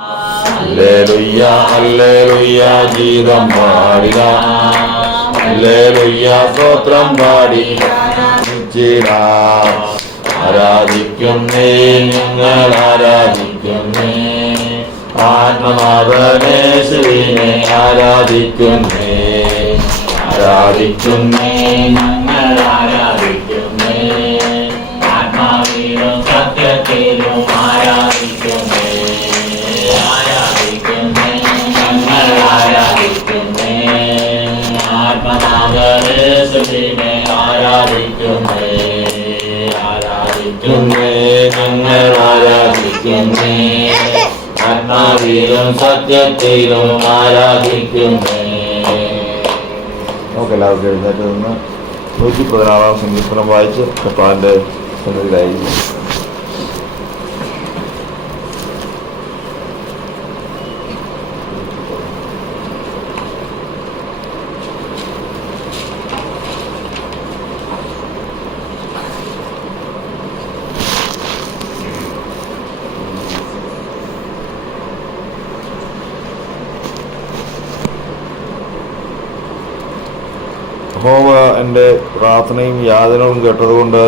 Hallelujah hallelujah ഗീതം പാടിട, hallelujah സ്തോത്രം പാടി ആരാധിക്കുന്നേ, ഞങ്ങൾ ആരാധിക്കുന്നേ, ആത്മനാഥനേശുവിനെ ആരാധിക്കുന്നേ, ആരാധിക്കുന്നേ, ഞങ്ങൾ ആരാധിക്കുന്നേ, ആത്മാവിലും സത്യത്തിലും ആരാധിക്കുന്നേ, ആരാധിക്കുന്നേ, ഞങ്ങൾ ആരാധിക്കുന്നേ, ആത്മനാഥനേശുവിനെ ആരാധിക്കുന്നേ, ആരാധിക്കുന്നേ, ഞങ്ങൾ ആരാധിക്കുന്നേ, ആത്മാവിലും സത്യത്തിലും ആരാധിക്കുന്നേ. നമുക്ക് എല്ലാവർക്കും എഴുന്നേറ്റ് നിന്ന് 116 സങ്കീർത്തനം വായിച്ച് കർത്താവിന്റെ സന്നിധിയിലായിരിക്കും. യഹോവ എൻ്റെ പ്രാർത്ഥനയും യാചനവും കേട്ടതുകൊണ്ട്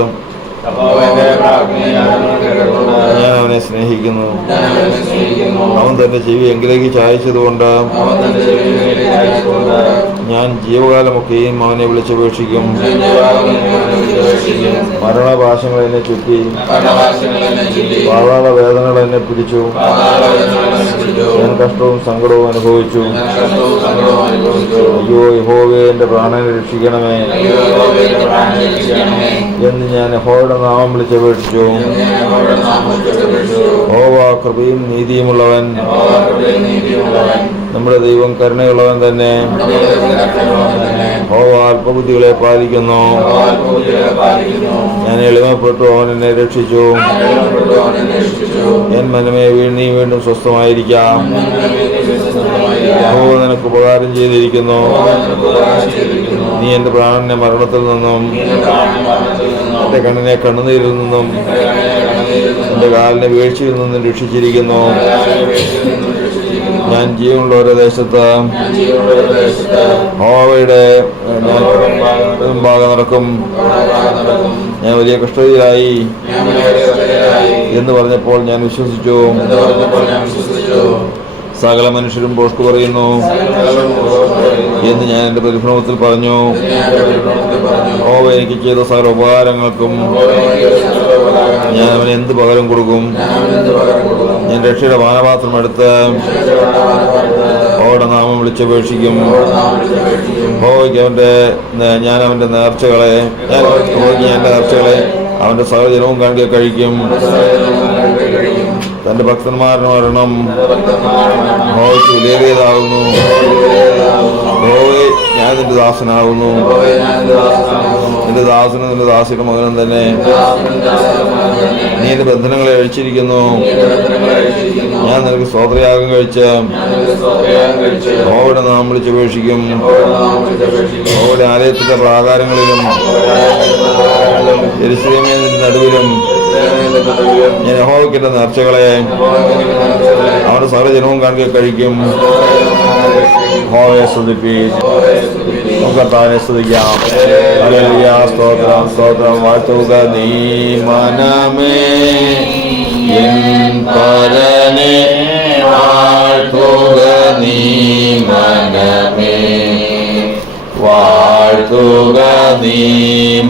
ഞാൻ അവനെ സ്നേഹിക്കുന്നു. അവൻ തന്റെ ചെവി എങ്കിലേക്ക് ചായച്ചതുകൊണ്ട് ഞാൻ ജീവകാലമൊക്കെയും അവനെ വിളിച്ചപേക്ഷിക്കും. മരണപാശങ്ങൾ എന്നെ ചുറ്റി, പാതാള വേദനകൾ എന്നെ പിടിച്ചു. ഞാൻ കഷ്ടവും സങ്കടവും അനുഭവിച്ചു. അയ്യോ യഹോവേ, എന്റെ പ്രാണനെ രക്ഷിക്കണമേ എന്ന് ഞാൻ യഹോവയുടെ നാമം വിളിച്ചപേക്ഷിച്ചു. യഹോവ കൃപയും നീതിയുമുള്ളവൻ, നമ്മുടെ ദൈവം കരുണയുള്ളവൻ തന്നെ. യഹോവ അല്പബുദ്ധികളെ പാലിക്കുന്നു. ഞാൻ എളിമപ്പെട്ടു, അവൻ എന്നെ രക്ഷിച്ചു. എൻ മനമേ, നീ വീണ്ടും സ്വസ്ഥമായിരിക്കാം. യഹോവ നിനക്ക് ഉപകാരം ചെയ്തിരിക്കുന്നു. നീ എന്റെ പ്രാണനെ മരണത്തിൽ നിന്നും, എന്റെ കണ്ണിനെ കണ്ണുനീരിൽ നിന്നും, എന്റെ കാലിനെ വീഴ്ചയിൽ നിന്നും രക്ഷിച്ചിരിക്കുന്നു. ഞാൻ ജീവനുള്ളവരുടെ ദേശത്ത് യഹോവയുടെ മുമ്പാകെ നടക്കും. ഞാൻ വലിയ കഷ്ടതയിലായി എന്ന് പറഞ്ഞപ്പോൾ ഞാൻ വിശ്വസിച്ചു. സകല മനുഷ്യരും ഭോഷ്കു പറയുന്നു എന്ന് ഞാൻ എന്റെ പരിഭ്രമത്തിൽ പറഞ്ഞു. യഹോവ എനിക്ക് ചെയ്ത സകല ഉപകാരങ്ങൾക്കും ഞാൻ അവന് എന്ത് പകരം കൊടുക്കും? ഞാൻ രക്ഷയുടെ പാനപാത്രം എടുത്ത് യഹോവയുടെ നാമം വിളിച്ചപേക്ഷിക്കും. ഞാൻ അവന്റെ നേർച്ചകളെ അവന്റെ സകല ജനവും കാണുക കഴിക്കും. തന്റെ ഭക്തന്മാരുടെ മരണം യഹോവയ്ക്ക് വിലയേറിയതാകുന്നു. യഹോവേ, ഞാൻ നിന്റെ ദാസനാകുന്നു. നിന്റെ ദാസനും നിന്റെ ദാസിയുടെ മകനും തന്നെ. നീ എന്റെ ബന്ധനങ്ങളെ അഴിച്ചിരിക്കുന്നു. ഞാൻ നിനക്ക് സ്തോത്രയാഗം കഴിച്ച് യഹോവയുടെ നാമം വിളിച്ചപേക്ഷിക്കും. യഹോവയുടെ ആലയത്തിന്റെ പ്രാകാരങ്ങളിലും യെരൂശലേമിന്റെ നടുവിലും ഞാൻ യഹോവയ്ക്ക് എന്റെ നേർച്ചകളെ അവന്റെ സകല ജനവും കാണുക കഴിക്കും. യഹോവയെ സ്തുതിപ്പീൻ. നമുക്ക് കർത്താവിനെ സ്തുതിക്കാം. ഹല്ലേലൂയ, സ്തോത്രം സ്തോത്രം. വാഴ്ത്തുക നീ മനമേ എൻ പരനെ, വാഴ്ത്തുക നീ മനമേ, വാഴ്ത്തുക നീ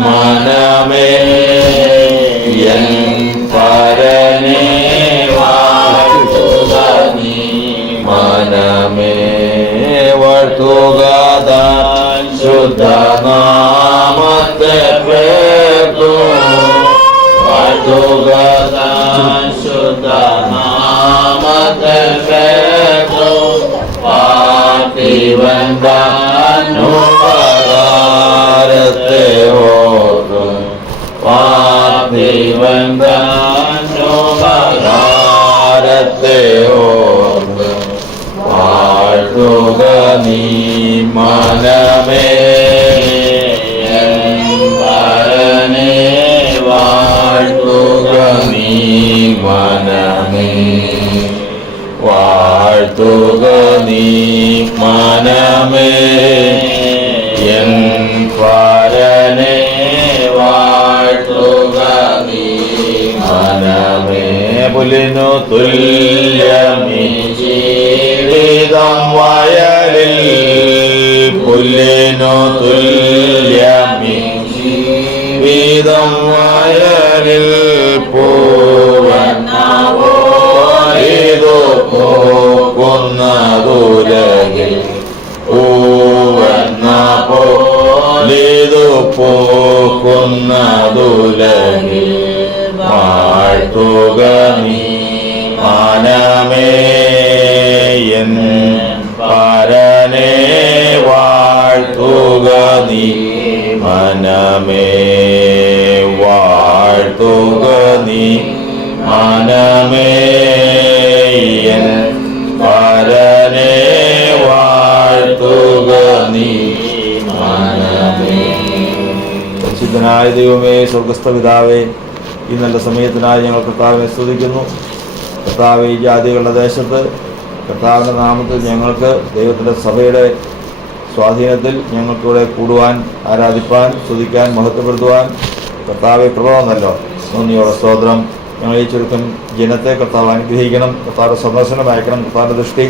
മനമേ എൻ പരനെ, വാഴ്ത്തുക നീ മനമേ, വാഴ്ത്തുക താൻ ശുദ്ധനാമത്തെ പേർത്തു, വാഴ്ത്തുക താൻ ശുദ്ധനാമത്തെ പേർത്തു, പാർത്ഥിവൻ താൻ ഉപകാരത്തെ ഓർക്കും, പാർത്ഥിവൻ താൻ ഉപകാരത്തെ ഓർക്കും, വാഴ്ത്തുക നീ മനമേ പരനെ, വാഴ്ത്തുക നീ മനമേ, വാഴ്ത്തുക നീ മനമേ എൻ പരനെ വാഴ്ത്തുക നീ മനമേ. പുലിനു തുല്യമീ ജീവിതം വയലിൽ, പുല്ലിനു തുല്യമീ ജീവിതം വയലിൽ, പൂവന്നവോരിതു പൂക്കുന്നതുലകിൽ, പൂവന്ന പോലിതു പൂക്കുന്നതുലകിൽ, വാഴ്ത്തുക നീ മനമേ എൻ പരനെ വാഴ്ത്തുക നീ മനമേ. വാഴ്ത്തുക നീ മനമേ എൻ പരനെ വാഴ്ത്തുക നീ മനമേ. പരിശുദ്ധനായ ദൈവമേ, സ്വർഗസ്ഥ പിതാവേ, ഈ നല്ല സമയത്തിനായി ഞങ്ങൾ കർത്താവിനെ സ്തുതിക്കുന്നു. കർത്താവ്, ഈ ജാതികളുടെ ദേശത്ത് കർത്താവിൻ്റെ നാമത്തിൽ ഞങ്ങൾക്ക് ദൈവത്തിൻ്റെ സഭയുടെ സ്വാധീനത്തിൽ ഞങ്ങൾക്കിവിടെ കൂടുവാൻ, ആരാധിപ്പാൻ, സ്തുതിക്കാൻ, മഹത്വപ്പെടുത്തുവാൻ കർത്താവെ കൃപ തന്നല്ലോ. നന്ദിയോടെ സ്തോത്രം. ഞങ്ങൾ ഈ ചുരുക്കം ജനത്തെ കർത്താവ് അനുഗ്രഹിക്കണം. കർത്താവിൻ്റെ സന്ദർശനം അയക്കണം. കർത്താവിൻ്റെ ദൃഷ്ടി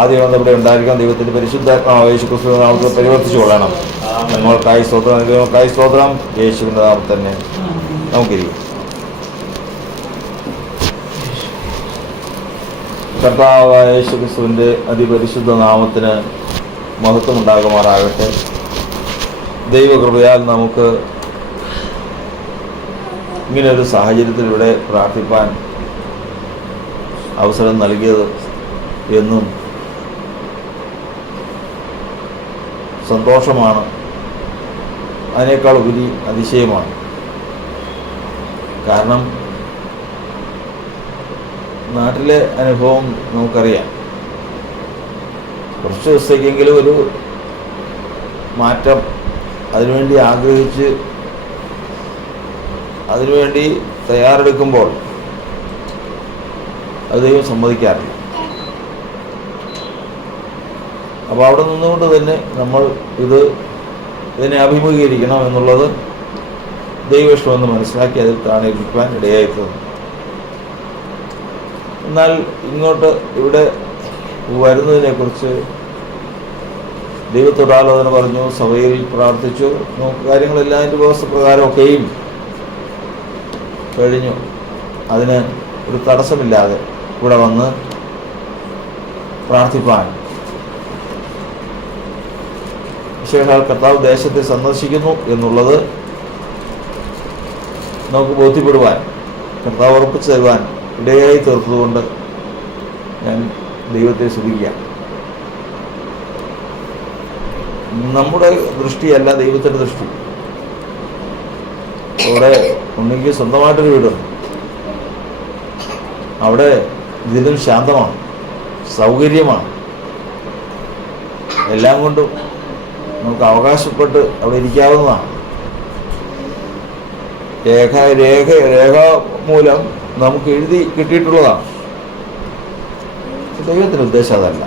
ആദ്യം വന്നിവിടെ ഉണ്ടായിരിക്കണം. ദൈവത്തിൻ്റെ പരിശുദ്ധാത്മാവ് യേശുക്രിസ്തുവിന്റെ നാമത്തിൽ പരിവർത്തിച്ചു കൊള്ളണം. ഞങ്ങൾക്കായി സ്തോത്രം, ഞങ്ങൾക്കായി സ്തോത്രം. യേശുവിൻ്റെ നാമത്തിൽ തന്നെ നമുക്കിരിക്കും. കർത്താവായ യേശുക്രിസ്തുവിൻ്റെ അതിപരിശുദ്ധ നാമത്തിന് മഹത്വമുണ്ടാകുമാറാകട്ടെ. ദൈവകൃപയാൽ നമുക്ക് ഇങ്ങനെയൊരു സാഹചര്യത്തിൽ ഇവിടെ പ്രാർത്ഥിപ്പാൻ അവസരം നൽകിയത് എന്നും സന്തോഷമാണ്. അതിനേക്കാൾ ഉപരി അതിശയമാണ്. കാരണം നാട്ടിലെ അനുഭവം നമുക്കറിയാം. കുറച്ച് ദിവസത്തേക്കെങ്കിലും ഒരു മാറ്റം അതിനുവേണ്ടി ആഗ്രഹിച്ച് അതിനുവേണ്ടി തയ്യാറെടുക്കുമ്പോൾ അത് ദൈവം സമ്മതിക്കാറില്ല. അപ്പോൾ അവിടെ നിന്നുകൊണ്ട് തന്നെ നമ്മൾ ഇതിനെ അഭിമുഖീകരിക്കണം എന്നുള്ളത് ദൈവഇഷ്ടമെന്ന് മനസ്സിലാക്കി അതിൽ താണിരിക്കുവാൻ ഇടയായിത്തീർന്നു. എന്നാൽ ഇങ്ങോട്ട് ഇവിടെ വരുന്നതിനെക്കുറിച്ച് ദൈവത്തോട് ആലോചന പറഞ്ഞു, സഭയിൽ പ്രാർത്ഥിച്ചു, കാര്യങ്ങളെല്ലാം അതിൻ്റെ വ്യവസ്ഥ പ്രകാരമൊക്കെയും കഴിഞ്ഞു. അതിന് ഒരു തടസ്സമില്ലാതെ ഇവിടെ വന്ന് പ്രാർത്ഥിപ്പാൻ, വിശേഷാൽ കർത്താവ് ദേശത്തെ സന്ദർശിക്കുന്നു എന്നുള്ളത് നമുക്ക് ബോധ്യപ്പെടുവാൻ, കർത്താവ് ഉറപ്പിച്ചു തരുവാൻ ഇടയായി തീർത്തതുകൊണ്ട് ഞാൻ ദൈവത്തെ സ്തുതിക്കാം. നമ്മുടെ ദൃഷ്ടിയല്ല ദൈവത്തിൻ്റെ ദൃഷ്ടി. അവിടെ ഉണ്ടെങ്കിൽ സ്വന്തമായിട്ടൊരു വീട്, അവിടെ ഇതിലും ശാന്തമാണ്, സൗകര്യമാണ്, എല്ലാം കൊണ്ടും നമുക്ക് അവകാശപ്പെട്ട് അവിടെ ഇരിക്കാവുന്നതാണ്. രേഖ മൂലം നമുക്ക് എഴുതി കിട്ടിയിട്ടുള്ളതാണ്. ദൈവത്തിൻ്റെ ഉദ്ദേശം അതല്ല.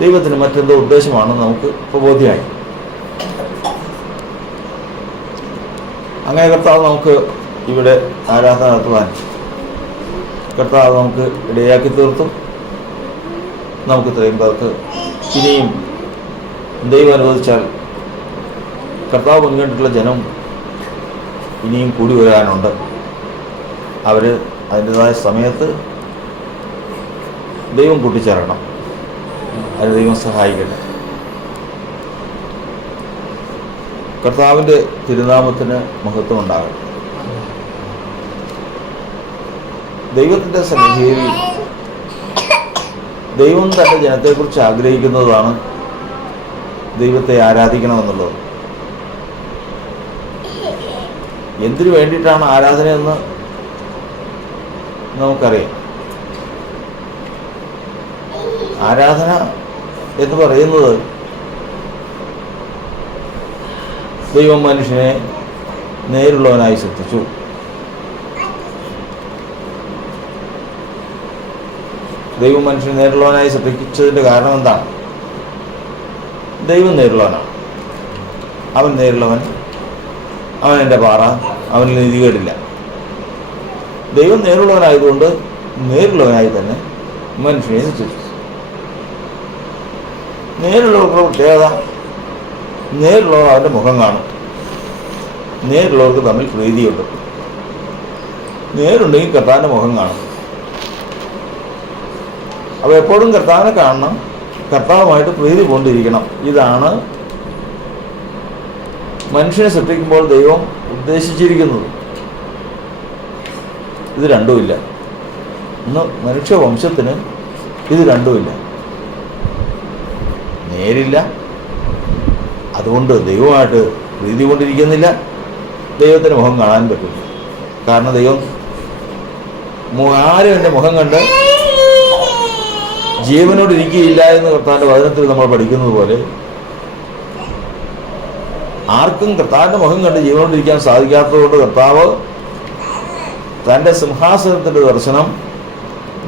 ദൈവത്തിന് മറ്റെന്തോ ഉദ്ദേശമാണെന്ന് നമുക്ക് ഇപ്പോൾ ബോധ്യമായി. അങ്ങനെ കർത്താവ് നമുക്ക് ഇവിടെ ആരാധന നടത്തുവാൻ കർത്താവ് നമുക്ക് ഇടയാക്കി തീർത്തും. നമുക്ക് ഇത്രയും പേർക്ക് ഇനിയും ദൈവം അനുവദിച്ചാൽ കർത്താവ് മുൻകണ്ടിട്ടുള്ള ജനം ഇനിയും കൂടി വരാനുണ്ട്. അവർ അതിൻ്റെതായ സമയത്ത് ദൈവം കൂട്ടിച്ചേർക്കണം. അതിന് ദൈവം സഹായിക്കട്ടെ. കർത്താവിൻ്റെ തിരുനാമത്തിന് മഹത്വം ഉണ്ടാകട്ടെ. ദൈവത്തിൻ്റെ സന്നിധിയിൽ ദൈവം തൻ്റെ ജനത്തെക്കുറിച്ച് ആഗ്രഹിക്കുന്നതാണ് ദൈവത്തെ ആരാധിക്കണമെന്നുള്ളത്. എന്തിനു വേണ്ടിയിട്ടാണ് ആരാധനയെന്ന് നമുക്കറിയാം. ആരാധന എന്ന് പറയുന്നത് ദൈവം മനുഷ്യനെ നേരുള്ളവനായി സൃഷ്ടിച്ചു. ദൈവം മനുഷ്യനെ നേരിടുള്ളവനായി സൃഷ്ടിച്ചതിൻ്റെ കാരണം എന്താണ്? ദൈവം നേരിടുള്ളവനാണ്. അവൻ നേരിടുള്ളവൻ, അവൻ എൻ്റെ പാറ, അവനിൽ നീതികേടില്ല. ദൈവം നേരിടുള്ളവനായതുകൊണ്ട് നേരിടുള്ളവനായി തന്നെ മനുഷ്യനെ സൃഷ്ടിച്ചു. നേരിലുള്ളവർക്ക് പ്രത്യേകത, നേരിലുള്ളവർ അവൻ്റെ മുഖം കാണും. നേരിലുള്ളവർക്ക് തമ്മിൽ പ്രീതിയുണ്ട്. നേരുണ്ടെങ്കിൽ കർത്താവിൻ്റെ മുഖം കാണും. അപ്പോൾ എപ്പോഴും കർത്താവിനെ കാണണം, കർത്താവുമായിട്ട് പ്രീതി കൊണ്ടിരിക്കണം. ഇതാണ് മനുഷ്യനെ സൃഷ്ടിക്കുമ്പോൾ ദൈവം ഉദ്ദേശിച്ചിരിക്കുന്നത്. ഇത് രണ്ടുമില്ല. ഇന്ന് മനുഷ്യവംശത്തിന് ഇത് രണ്ടുമില്ല. നേരില്ല, അതുകൊണ്ട് ദൈവമായിട്ട് പ്രീതി കൊണ്ടിരിക്കുന്നില്ല, ദൈവത്തിൻ്റെ മുഖം കാണാൻ പറ്റില്ല. കാരണം ദൈവം ആരും എൻ്റെ മുഖം കണ്ട് ജീവനോടിരിക്കുകയില്ല എന്ന് കർത്താവിൻ്റെ വചനത്തിൽ നമ്മൾ പഠിക്കുന്നത് പോലെ ആർക്കും കർത്താവിൻ്റെ മുഖം കണ്ട് ജീവനോടിരിക്കാൻ സാധിക്കാത്തതുകൊണ്ട് കർത്താവ് തൻ്റെ സിംഹാസനത്തിൻ്റെ ദർശനം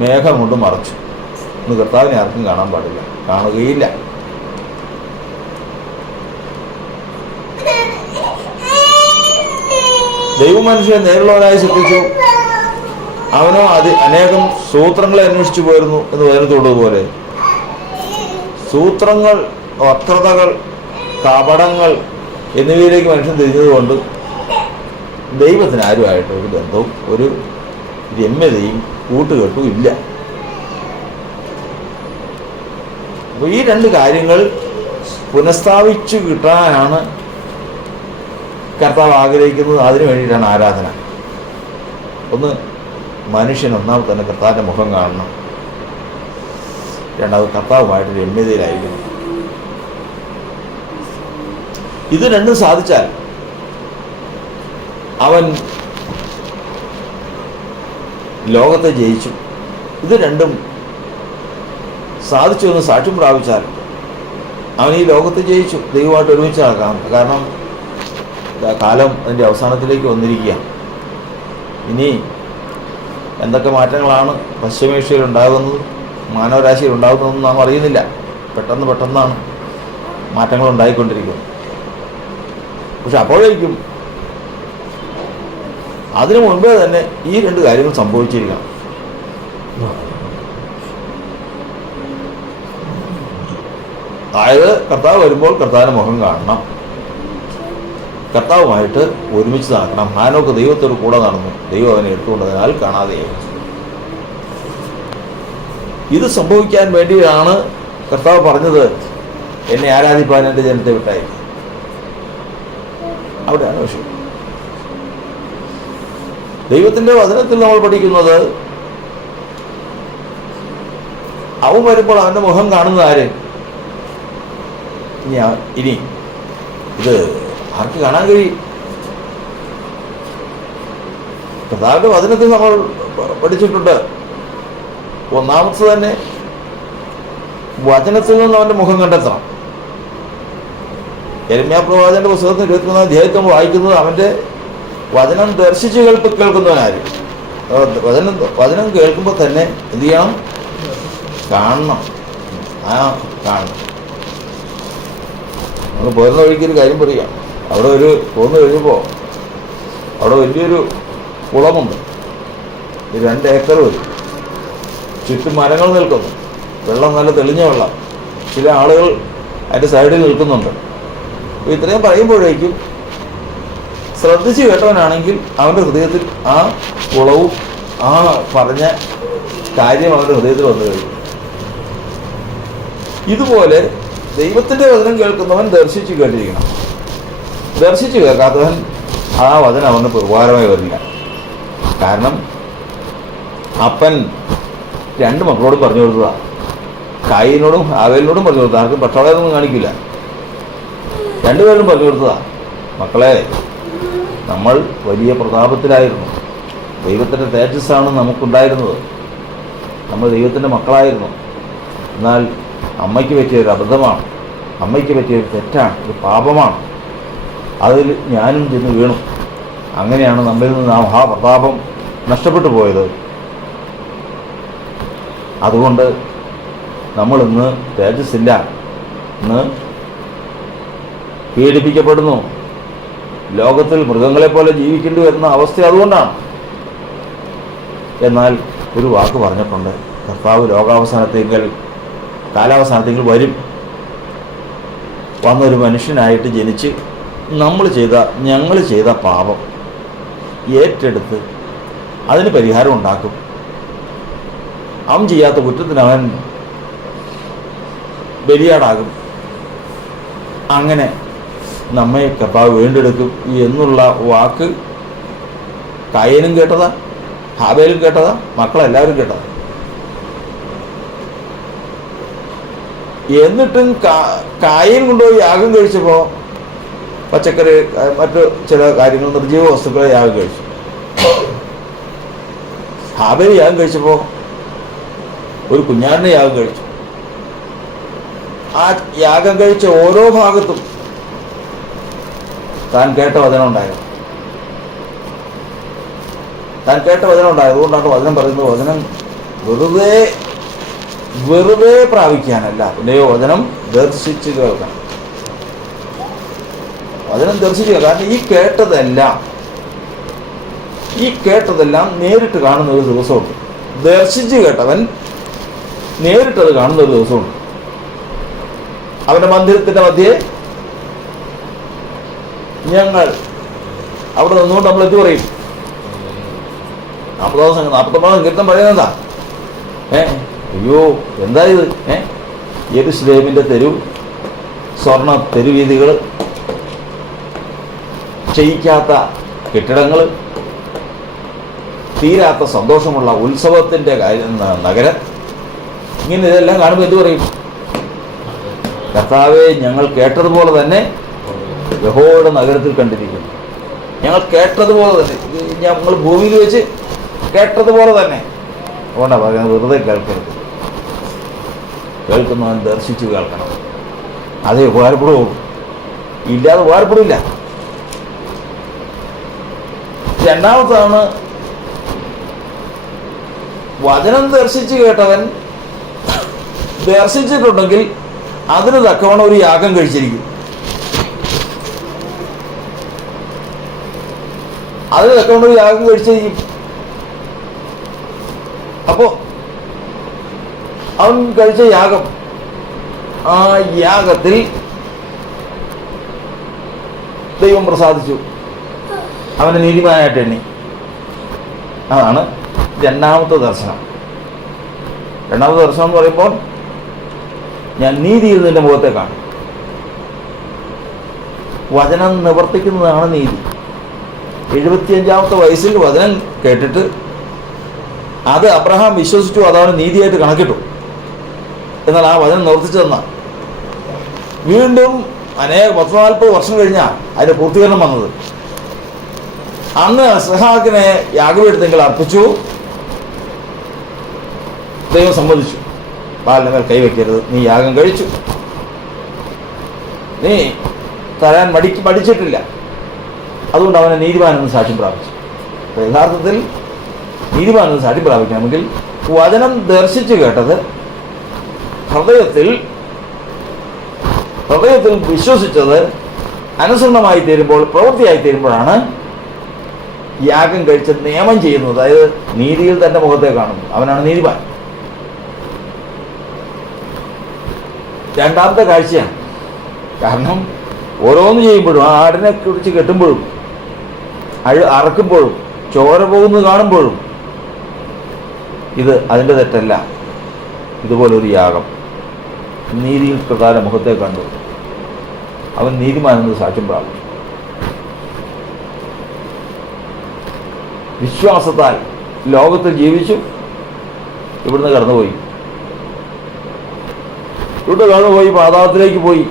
മേഘം കൊണ്ട് മറച്ചു. ഇന്ന് കർത്താവിനെ ആർക്കും കാണാൻ പാടില്ല, കാണുകയില്ല. ദൈവം മനുഷ്യനെ നേരിലുള്ളവനായി സൃഷ്ടിച്ചു. അവനോ അനേകം സൂത്രങ്ങളെ അന്വേഷിച്ചു പോയിരുന്നു എന്ന് വചനത്തോടുപോലെ സൂത്രങ്ങൾ, വക്രതകൾ, കപടങ്ങൾ എന്നിവയിലേക്ക് മനുഷ്യൻ തിരിഞ്ഞതുകൊണ്ട് ദൈവത്തിന് ആരുമായിട്ട് ഒരു ബന്ധവും ഒരു രമ്യതയും കൂട്ടുകെട്ടും ഇല്ല. അപ്പോൾ ഈ രണ്ട് കാര്യങ്ങൾ പുനഃസ്ഥാപിച്ചു കിട്ടാനാണ് കർത്താവ് ആഗ്രഹിക്കുന്നത്. അതിനു വേണ്ടിയിട്ടാണ് ആരാധന. ഒന്ന്, മനുഷ്യൻ ഒന്നാമത് തന്നെ കർത്താവിൻ്റെ മുഖം കാണണം. രണ്ടാമത് കർത്താവുമായിട്ട് രമ്യതയിലായിരിക്കണം. ഇത് രണ്ടും സാധിച്ചാൽ അവൻ ലോകത്തെ ജയിച്ചു. ഇത് രണ്ടും സാധിച്ചു എന്ന് സാക്ഷ്യം പ്രാപിച്ചാൽ അവൻ ഈ ലോകത്തെ ജയിച്ചു. ദൈവമായിട്ട് ഒരുമിച്ച് നടക്കാം. കാരണം കാലം അതിൻ്റെ അവസാനത്തിലേക്ക് വന്നിരിക്കുക. ഇനി എന്തൊക്കെ മാറ്റങ്ങളാണ് പശ്ചിമേഷ്യയിൽ ഉണ്ടാകുന്നത്, മാനവരാശിയിൽ ഉണ്ടാകുന്നതെന്ന് നാം അറിയുന്നില്ല. പെട്ടെന്നാണ് മാറ്റങ്ങൾ ഉണ്ടായിക്കൊണ്ടിരിക്കുന്നത്. പക്ഷെ അപ്പോഴേക്കും അതിനു മുൻപേ തന്നെ ഈ രണ്ട് കാര്യങ്ങൾ സംഭവിച്ചിരിക്കണം. അതായത് കർത്താവ് വരുമ്പോൾ കർത്താവിൻ്റെ മുഖം കാണണം, കർത്താവുമായിട്ട് ഒരുമിച്ച് നടക്കണം. ഹാനോക്ക് ദൈവത്തോട് കൂടെ നടന്നു, ദൈവം അവനെ എടുത്തുകൊണ്ടതിനാൽ കാണാതെയായി. ഇത് സംഭവിക്കാൻ വേണ്ടിയാണ് കർത്താവ് പറഞ്ഞത്, എന്നെ ആരാധിപ്പാൻ എൻ്റെ ജനത്തെ വിട്ടായി. അവിടെയാണ് വിഷയം. ദൈവത്തിൻ്റെ വചനത്തിൽ നമ്മൾ പഠിക്കുന്നത് അവൻ വരുമ്പോൾ അവൻ്റെ മുഖം കാണുന്നത് ആര്? ഇനി ഇത് ആർക്ക് കാണാൻ കഴിയും? കർത്താവിൻ്റെ വചനത്തിൽ നമ്മൾ പഠിച്ചിട്ടുണ്ട്. ഒന്നാമത്തെ തന്നെ വചനത്തിൽ നിന്ന് അവൻ്റെ മുഖം കണ്ടെത്തണം. യെരമ്യാ പ്രവാചകന്റെ പുസ്തകത്തിൽ 23 അധ്യായത്തിൽ നമ്മൾ വായിക്കുന്നത് അവൻ്റെ വചനം ദർശിച്ച് കേൾക്കുന്നവനാര്? വചനം കേൾക്കുമ്പോൾ തന്നെ എന്ത് ചെയ്യണം? കാണണം. കാണണം. നമ്മൾ പോരുന്ന വഴിക്കൊരു കാര്യം പറയാം. അവിടെ പോന്നു കഴിയുമ്പോൾ അവിടെ വലിയൊരു കുളമുണ്ട്. 2 ഏക്കർ വരും. ചുറ്റും മരങ്ങൾ നിൽക്കുന്നു. വെള്ളം നല്ല തെളിഞ്ഞ വെള്ളം. ചില ആളുകൾ അതിൻ്റെ സൈഡിൽ നിൽക്കുന്നുണ്ട്. അപ്പോൾ ഇത്രയും പറയുമ്പോഴേക്കും ശ്രദ്ധിച്ച് കേട്ടവനാണെങ്കിൽ അവൻ്റെ ഹൃദയത്തിൽ ആ കുളവും ആ പറഞ്ഞ കാര്യം അവൻ്റെ ഹൃദയത്തിൽ വന്നു കഴിയും. ഇതുപോലെ ദൈവത്തിൻ്റെ വചനം കേൾക്കുന്നവൻ ദർശിച്ച് കേട്ടിരിക്കണം. ദർശിച്ച് കേൾക്കാത്തവൻ ആ വചനം അവന് ഉപകാരമായി വരില്ല. കാരണം അപ്പൻ 2 മക്കളോടും പറഞ്ഞു കൊടുത്തതാണ്. കായീനോടും ആവേലിനോടും പറഞ്ഞു കൊടുത്തത്. ആർക്കും പക്ഷപാതമൊന്നും കാണിക്കില്ല. 2 പേരും പറഞ്ഞു കൊടുത്തതാണ്. മക്കളെ, നമ്മൾ വലിയ പ്രതാപത്തിലായിരുന്നു. ദൈവത്തിൻ്റെ തേജസ്സാണ് നമുക്കുണ്ടായിരുന്നത്. നമ്മൾ ദൈവത്തിൻ്റെ മക്കളായിരുന്നു. എന്നാൽ അമ്മയ്ക്ക് പറ്റിയൊരു അബദ്ധമാണ്, അമ്മയ്ക്ക് പറ്റിയൊരു തെറ്റാണ്, ഒരു പാപമാണ്. അതിൽ ഞാനും ചെന്ന് വീണു. അങ്ങനെയാണ് നമ്മിൽ നിന്ന് ആ മഹാപ്രതാപം നഷ്ടപ്പെട്ടു പോയത്. അതുകൊണ്ട് നമ്മളിന്ന് തേജസ്സില്ല, ഇന്ന് പീഡിപ്പിക്കപ്പെടുന്നു, ലോകത്തിൽ മൃഗങ്ങളെപ്പോലെ ജീവിക്കേണ്ടി വരുന്ന അവസ്ഥ അതുകൊണ്ടാണ്. എന്നാൽ ഒരു വാക്ക് പറഞ്ഞിട്ടുണ്ട്, കർത്താവ് കാലാവസാനത്തെങ്കിൽ വരും. വന്നൊരു മനുഷ്യനായിട്ട് ജനിച്ച് ഞങ്ങൾ ചെയ്ത പാപം ഏറ്റെടുത്ത് അതിന് പരിഹാരം ഉണ്ടാക്കും. അവൻ ചെയ്യാത്ത കുറ്റത്തിന് അവൻ ബലിയാടാകും. അങ്ങനെ നമ്മെ കർത്താവ് വീണ്ടെടുക്കും എന്നുള്ള വാക്ക് കായനും കേട്ടതാ, ഹാബേലും കേട്ടതാ, മക്കളെല്ലാവരും കേട്ടതാ. എന്നിട്ടും കായൻ കൊണ്ടുപോയി യാഗം കഴിച്ചപ്പോൾ പച്ചക്കറി, മറ്റു ചില കാര്യങ്ങൾ, നിർജീവ വസ്തുക്കളെ യാഗം കഴിച്ചു. ഹാബേൽ യാഗം കഴിച്ചപ്പോൾ ഒരു കുഞ്ഞാടിനെ യാഗം കഴിച്ചു. ആ യാഗം കഴിച്ച ഓരോ ഭാഗത്തും താൻ കേട്ട വചനം ഉണ്ടായിരുന്നു. അതുകൊണ്ടാണ് വചനം പറയുന്നത്, വചനം വെറുതെ പ്രാപിക്കാനല്ല, പിന്നെയോ വചനം ദർശിച്ച് കേൾക്കണം. വചനം ദർശിക്കുക. കാരണം ഈ കേട്ടതെല്ലാം നേരിട്ട് കാണുന്ന ഒരു ദിവസമുണ്ട്. ദർശിച്ച് കേട്ടവൻ നേരിട്ടത് കാണുന്ന ഒരു ദിവസമുണ്ട്. അവന്റെ മന്ദിരത്തിന്റെ മധ്യേ ഞങ്ങൾ അവിടെ നിന്നുകൊണ്ട് നമ്മൾ എത്തി പറയും. 49 സങ്കീർത്തനം പറയുന്നതാ, അയ്യോ എന്താ ഇത്, യെരൂശലേമിന്റെ സ്വർണ്ണ തെരുവീതികൾ, ക്ഷയിക്കാത്ത കെട്ടിടങ്ങൾ, തീരാത്ത സന്തോഷമുള്ള ഉത്സവത്തിന്റെ നഗരം, ഇങ്ങനെ ഇതെല്ലാം കാണുമ്പോൾ എന്ത് പറയും? കർത്താവെ, ഞങ്ങൾ കേട്ടതുപോലെ തന്നെ യഹോവയുടെ നഗരത്തിൽ കണ്ടിരിക്കുന്നു. ഞങ്ങൾ കേട്ടതുപോലെ തന്നെ, ഞങ്ങൾ ഭൂമിയിൽ വെച്ച് കേട്ടതുപോലെ തന്നെ. അതുകൊണ്ടാണ് പറയുന്നത്, വെറുതെ കേൾക്കരുത്, കേൾക്കുന്നവൻ ദർശിച്ച് കേൾക്കണം. അതേ ഉപകാരപ്പെടുകയുള്ളൂ, ഇല്ലാതെ ഉപകാരപ്പെടില്ല. രണ്ടാമതാണ്, വചനം ദർശിച്ച് കേട്ടവൻ ദർശിച്ചിട്ടുണ്ടെങ്കിൽ അതിന് തക്കവണ്ണം ഒരു യാഗം കഴിച്ചിരിക്കും. അതിന് തക്കവണ്ണം ഒരു യാഗം കഴിച്ചിരിക്കും. അപ്പോ അവൻ കഴിച്ച യാഗം, ആ യാഗത്തിൽ ദൈവം പ്രസാദിച്ചു, അവനെ നീതിമാനായിട്ട് എണ്ണി. അതാണ് രണ്ടാമത്തെ ദർശനം. രണ്ടാമത്തെ ദർശനം എന്ന് പറയുമ്പോൾ, ഞാൻ നീതിയിൽ നിന്റെ മുഖത്തെ കാണും. വചനം നിവർത്തിക്കുന്നതാണ് നീതി. 75-ാമത്തെ വയസ്സിൽ വചനം കേട്ടിട്ട് അത് അബ്രഹാം വിശ്വസിച്ചു, അതാണ് നീതിയായിട്ട് കണക്കിട്ടു. എന്നാൽ ആ വചനം നിവർത്തിച്ചു തന്ന വീണ്ടും 40 വർഷം കഴിഞ്ഞാൽ അതിന്റെ പൂർത്തീകരണം വന്നത്. അന്ന് ഇസ്ഹാക്കിനെ യാഗപീഠത്തിൽ അർപ്പിച്ചു, ദൈവം സമ്മതിച്ചു, ബാലിന്റെ മേൽ കൈവയ്ക്കരുത്, നീ യാഗം കഴിച്ചു, നീ തരാൻ മടിച്ചിട്ടില്ല, അതുകൊണ്ട് അവനെ നീതിമാനെന്ന് സാക്ഷ്യം പ്രാപിച്ചു. യഥാർത്ഥത്തിൽ നീതിമാനെന്ന് സാക്ഷ്യം പ്രാപിക്കണമെങ്കിൽ വചനം ദർശിച്ചു കേട്ടത് ഹൃദയത്തിൽ വിശ്വസിച്ചത് അനുസരണമായി തീരുമ്പോൾ, പ്രവൃത്തിയായി തീരുമ്പോഴാണ് യാഗം കഴിച്ച് നിയമം ചെയ്യുന്നത്. അതായത് നീതിയിൽ തന്റെ മുഖത്തെ കാണുന്നു, അവനാണ് നീതിമാൻ. രണ്ടാമത്തെ കാഴ്ചയാണ്. കാരണം ഓരോന്ന് ചെയ്യുമ്പോഴും, ആ ആടിനെ കുറിച്ച് കെട്ടുമ്പോഴും, അറക്കുമ്പോഴും, ചോര പോകുന്നത് കാണുമ്പോഴും, ഇത് അതിൻ്റെ തെറ്റല്ല, ഇതുപോലൊരു യാഗം നീതിയിൽ പ്രകാരം മുഖത്തെ കണ്ടു, അവൻ നീതിമാനെന്ന് സാക്ഷ്യം പ്രാപിച്ചു. വിശ്വാസത്താൽ ലോകത്തിൽ ജീവിച്ചു, ഇവിടുന്ന് കടന്നുപോയി, പാതാളത്തിലേക്ക് പോയി.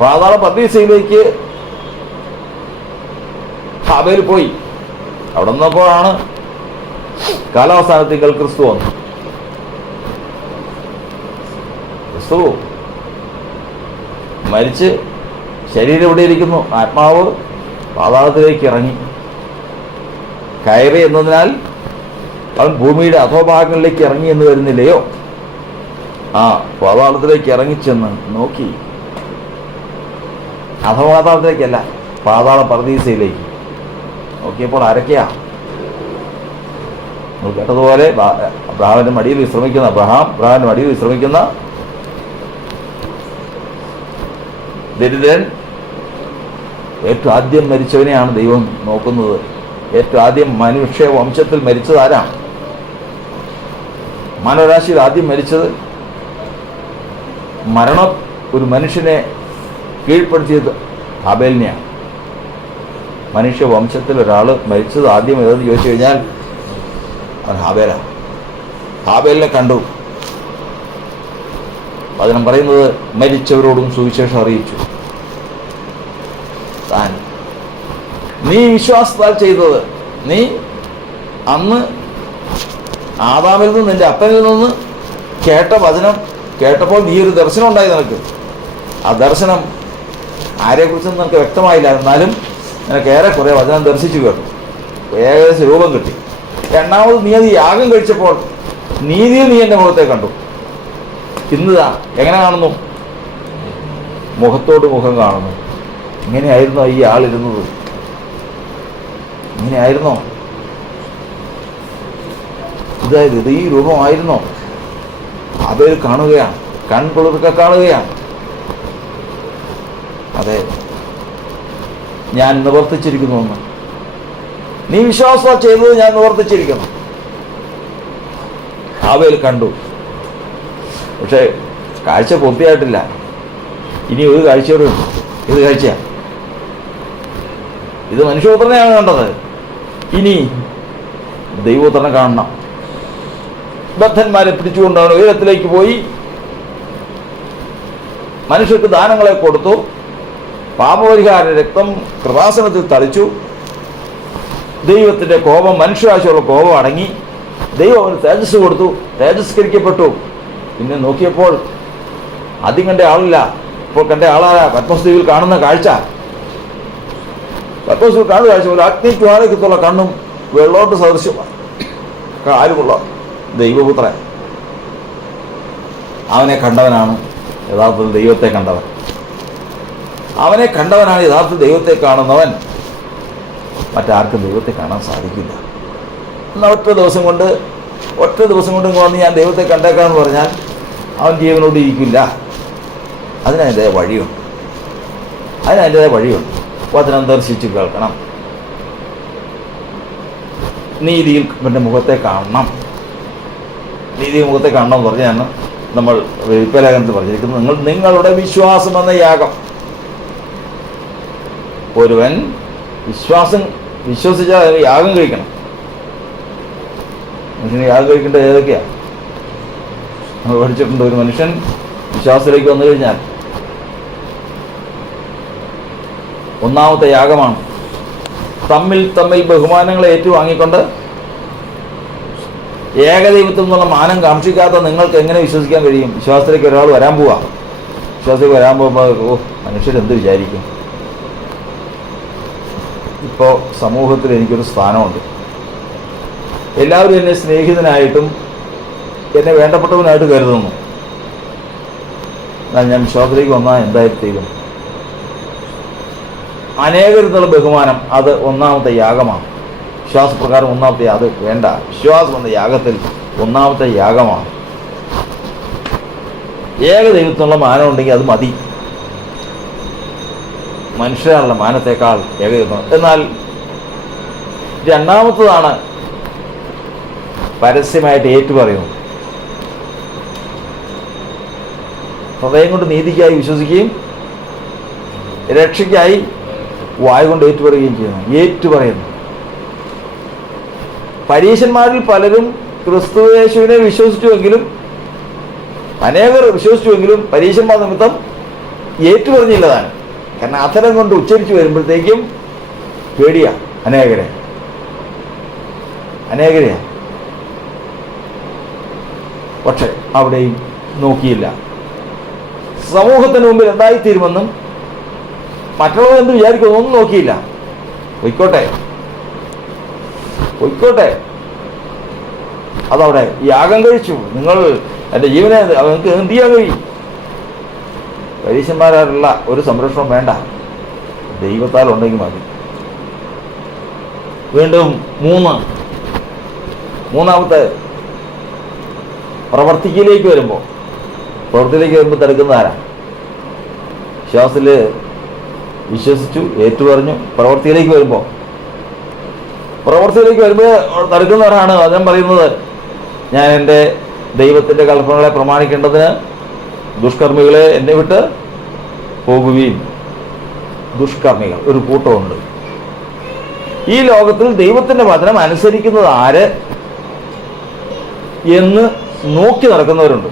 പാതാള പർദീസയിലേക്ക് ഹാബേൽ പോയി. അവിടെ നിന്നപ്പോഴാണ് കാലാവസാനത്തിൽ ക്രിസ്തു വന്നു. ക്രിസ്തു മരിച്ച് ശരീരം ഇവിടെ ഇരിക്കുന്നു, ആത്മാവ് പാതാളത്തിലേക്ക് ഇറങ്ങി. കയറി എന്നതിനാൽ അവൻ ഭൂമിയുടെ അധോഭാഗങ്ങളിലേക്ക് ഇറങ്ങി എന്ന് വരുന്നില്ലയോ? ആ പാതാളത്തിലേക്ക് ഇറങ്ങിച്ചെന്ന് നോക്കി. അധോപാതാളത്തിലേക്കല്ല, പാതാള പർദീസയിലേക്ക് നോക്കിയപ്പോൾ ആരൊക്കെയാ? നമ്മൾ കേട്ടതുപോലെ അബ്രഹാമിന്റെ മടിയിൽ വിശ്രമിക്കുന്ന അബ്രഹാമിന്റെ മടിയിൽ വിശ്രമിക്കുന്ന ദരിദ്രൻ. ഏറ്റവും ആദ്യം മരിച്ചവനെയാണ് ദൈവം നോക്കുന്നത്. ഏറ്റവും ആദ്യം മനുഷ്യ വംശത്തിൽ മരിച്ചത് ആരാണ്? മാനവരാശിയിൽ ആദ്യം മരിച്ചത് മരണം ഒരു മനുഷ്യനെ കീഴ്പ്പെടുത്തിയത് ഹാബേലിനെയാണ്. മനുഷ്യ വംശത്തിൽ ഒരാൾ മരിച്ചത് ആദ്യം ഏതെന്ന് ചോദിച്ചു കഴിഞ്ഞാൽ അവൻ ഹാബേലാണ്. ഹാബേലിനെ കണ്ടു. വചനം പറയുന്നത് മരിച്ചവരോടും സുവിശേഷം അറിയിച്ചു. താൻ നീ വിശ്വാസത്താൽ ചെയ്തത്, നീ അന്ന് ആദാമിൽ നിന്ന് നിന്റെ അപ്പനിൽ നിന്ന് കേട്ട വചനം കേട്ടപ്പോൾ നീ ഒരു ദർശനം ഉണ്ടായി നിനക്ക്. ആ ദർശനം ആരെക്കുറിച്ചൊന്നും നിനക്ക് വ്യക്തമായില്ല, എന്നാലും നിനക്ക് ഏറെക്കുറെ വചനം ദർശിച്ചു കേട്ടു, ഏകദേശം രൂപം കിട്ടി. രണ്ടാമത് നീ അത് യാഗം കഴിച്ചപ്പോൾ നീതിയിൽ നീ എൻ്റെ മുഖത്തെ കണ്ടു. ഇന്നതാ എങ്ങനെ കാണുന്നു? മുഖത്തോട് മുഖം കാണുന്നു. ഇങ്ങനെയായിരുന്നോ ഈ ആളിരുന്നത്? ഇങ്ങനെയായിരുന്നോ? ഇത് ഈ രൂപമായിരുന്നോ? അവയിൽ കാണുകയാണ്, കൺകുളിർക്കെ കാണുകയാണ്. അതെ, ഞാൻ നിവർത്തിച്ചിരിക്കുന്നു എന്ന്. നീ വിശ്വാസം ചെയ്തത് ഞാൻ നിവർത്തിച്ചിരിക്കുന്നു. അവയിൽ കണ്ടു. പക്ഷേ കാഴ്ച പൂർത്തിയായിട്ടില്ല. ഇനി ഒരു കാഴ്ചയോടെ ഉണ്ട്. ഇത് കാഴ്ചയാണ്. ഇത് മനുഷ്യപുത്രനെയാണ് കണ്ടത്. ഇനി ദൈവപുത്രനെ കാണണം. ബദ്ധന്മാരെ പിടിച്ചുകൊണ്ടാണ് ഉയരത്തിലേക്ക് പോയി മനുഷ്യർക്ക് ദാനങ്ങളെ കൊടുത്തു. പാപപരിഹാര രക്തം കൃപാസനത്തിൽ തളിച്ചു. ദൈവത്തിൻ്റെ കോപം, മനുഷ്യരാശിയുള്ള കോപം അടങ്ങി. ദൈവം അവന് തേജസ് കൊടുത്തു, തേജസ്കരിക്കപ്പെട്ടു. പിന്നെ നോക്കിയപ്പോൾ ആദ്യം കണ്ട ആളില്ല. ഇപ്പോൾ കണ്ട ആളാരാ? പത്മസ്ദ്വീപിൽ കാണുന്ന കാഴ്ച. പത്മസ്ദ്വീപിൽ കാണുന്ന കാഴ്ച പോലെ അഗ്നിജ്വാലയ്ക്കത്തുള്ള കണ്ണും വെള്ളോട്ട് സദൃശ്യമാണ് കാര്യമുള്ള ദൈവപുത്രൻ. അവനെ കണ്ടവനാണ് യഥാർത്ഥത്തിൽ ദൈവത്തെ കണ്ടവൻ. അവനെ കണ്ടവനാണ് യഥാർത്ഥത്തിൽ ദൈവത്തെ കാണുന്നവൻ. മറ്റാർക്കും ദൈവത്തെ കാണാൻ സാധിക്കില്ല. എന്നാൽ ഒറ്റ ദിവസം കൊണ്ട് ഇങ്ങ് വന്ന് ഞാൻ ദൈവത്തെ കണ്ടേക്കാന്ന് പറഞ്ഞാൽ അവൻ ജീവനോട് ഇരിക്കില്ല. അതിനതിൻ്റെതായ വഴിയുണ്ട്. വചനം ദർശിച്ച് കേൾക്കണം. നീതിയിൽ എൻ്റെ മുഖത്തെ കാണണം. നീതി മുഖത്തെ കാണണം എന്ന് പറഞ്ഞാണ് നമ്മൾ വിൽപ്പലേഖനത്തിൽ പറഞ്ഞിരിക്കുന്നത്. നിങ്ങളുടെ വിശ്വാസം എന്ന യാഗം. ഒരുവൻ വിശ്വസിച്ചാൽ യാഗം കഴിക്കണം. മനുഷ്യന് യാഗം കഴിക്കേണ്ടത് ഏതൊക്കെയാണ് നമ്മൾ പഠിച്ചിട്ടുണ്ട്. ഒരു മനുഷ്യൻ വിശ്വാസത്തിലേക്ക് വന്നു കഴിഞ്ഞാൽ ഒന്നാമത്തെ യാഗമാണ് തമ്മിൽ ബഹുമാനങ്ങളെ ഏറ്റുവാങ്ങിക്കൊണ്ട് ഏകദൈവത്തിൽ നിന്നുള്ള മാനം കാക്ഷിക്കാത്ത നിങ്ങൾക്ക് എങ്ങനെ വിശ്വസിക്കാൻ കഴിയും? വിശ്വാസത്തിലേക്ക് ഒരാൾ വരാൻ പോകുമ്പോൾ മനുഷ്യരെന്ത് വിചാരിക്കും? ഇപ്പോൾ സമൂഹത്തിൽ എനിക്കൊരു സ്ഥാനമുണ്ട്. എല്ലാവരും എന്നെ സ്നേഹിതനായിട്ടും എന്നെ വേണ്ടപ്പെട്ടവനായിട്ട് കരുതുന്നു. എന്നാൽ ഞാൻ വിശ്വാസത്തിലേക്ക് വന്നാൽ എന്തായിത്തീരും? അനേകരിന്നുള്ള ബഹുമാനം, അത് ഒന്നാമത്തെ യാഗമാണ്. വിശ്വാസപ്രകാരം ഒന്നാമത്തെ അത് വേണ്ട. വിശ്വാസം എന്ന യാഗത്തിൽ ഒന്നാമത്തെ യാഗമാണ്. ഏകദൈവത്തിനുള്ള മാനം ഉണ്ടെങ്കിൽ അത് മതി. മനുഷ്യരുടെ മാനത്തേക്കാൾ ഏകദൈവം. എന്നാൽ രണ്ടാമത്തതാണ് പരസ്യമായിട്ട് ഏറ്റുപറയുന്നു. ഹൃദയം കൊണ്ട് നീതിക്കായി വിശ്വസിക്കുകയും രക്ഷയ്ക്കായി വായ കൊണ്ട് ഏറ്റുപറയുകയും ചെയ്യുന്നു. ഏറ്റുപറയുന്നു. പരീശന്മാരിൽ പലരും ക്രിസ്തുയേശുവിനെ അനേകർ വിശ്വസിച്ചുവെങ്കിലും പരീശന്മാർ നിമിത്തം ഏറ്റുപറഞ്ഞില്ലതാണ്. കാരണം അധരം കൊണ്ട് ഉച്ചരിച്ചു വരുമ്പോഴത്തേക്കും പേടിയാ അനേകരെയാ. പക്ഷെ അവിടെയും നോക്കിയില്ല. സമൂഹത്തിന് മുമ്പിൽ എന്തായിത്തീരുമെന്നും മറ്റുള്ളവർ എന്ത് വിചാരിക്കുന്നു ഒന്നും നോക്കിയില്ല. പൊയ്ക്കോട്ടെ അതവിടെ യാഗം കഴിച്ചു. നിങ്ങൾ എൻ്റെ ജീവനെ നിങ്ങൾക്ക് എന്ത് ചെയ്യാൻ കഴിയും? പരീശന്മാരാലുള്ള ഒരു സംരക്ഷണം വേണ്ട, ദൈവത്താൽ ഉണ്ടെങ്കിൽ മതി. വീണ്ടും മൂന്നാമത്തെ പ്രവർത്തിയിലേക്ക് വരുമ്പോൾ തടുക്കുന്ന ആരാ? വിശ്വാസത്തിൽ വിശ്വസിച്ചു, ഏറ്റുപറഞ്ഞു. പ്രവൃത്തിയിലേക്ക് വരുമ്പോൾ തടുക്കുന്നവരാണ്. അദ്ദേഹം പറയുന്നത്, ഞാൻ എൻ്റെ ദൈവത്തിൻ്റെ കൽപ്പനകളെ പ്രമാണിക്കേണ്ടതിന് ദുഷ്കർമ്മികളെ എന്നെ വിട്ട് പോകുകയും. ദുഷ്കർമ്മികൾ ഒരു കൂട്ടമുണ്ട്. ഈ ലോകത്തിൽ ദൈവത്തിൻ്റെ വചനം അനുസരിക്കുന്നത് ആര് എന്ന് നോക്കി നടക്കുന്നവരുണ്ട്.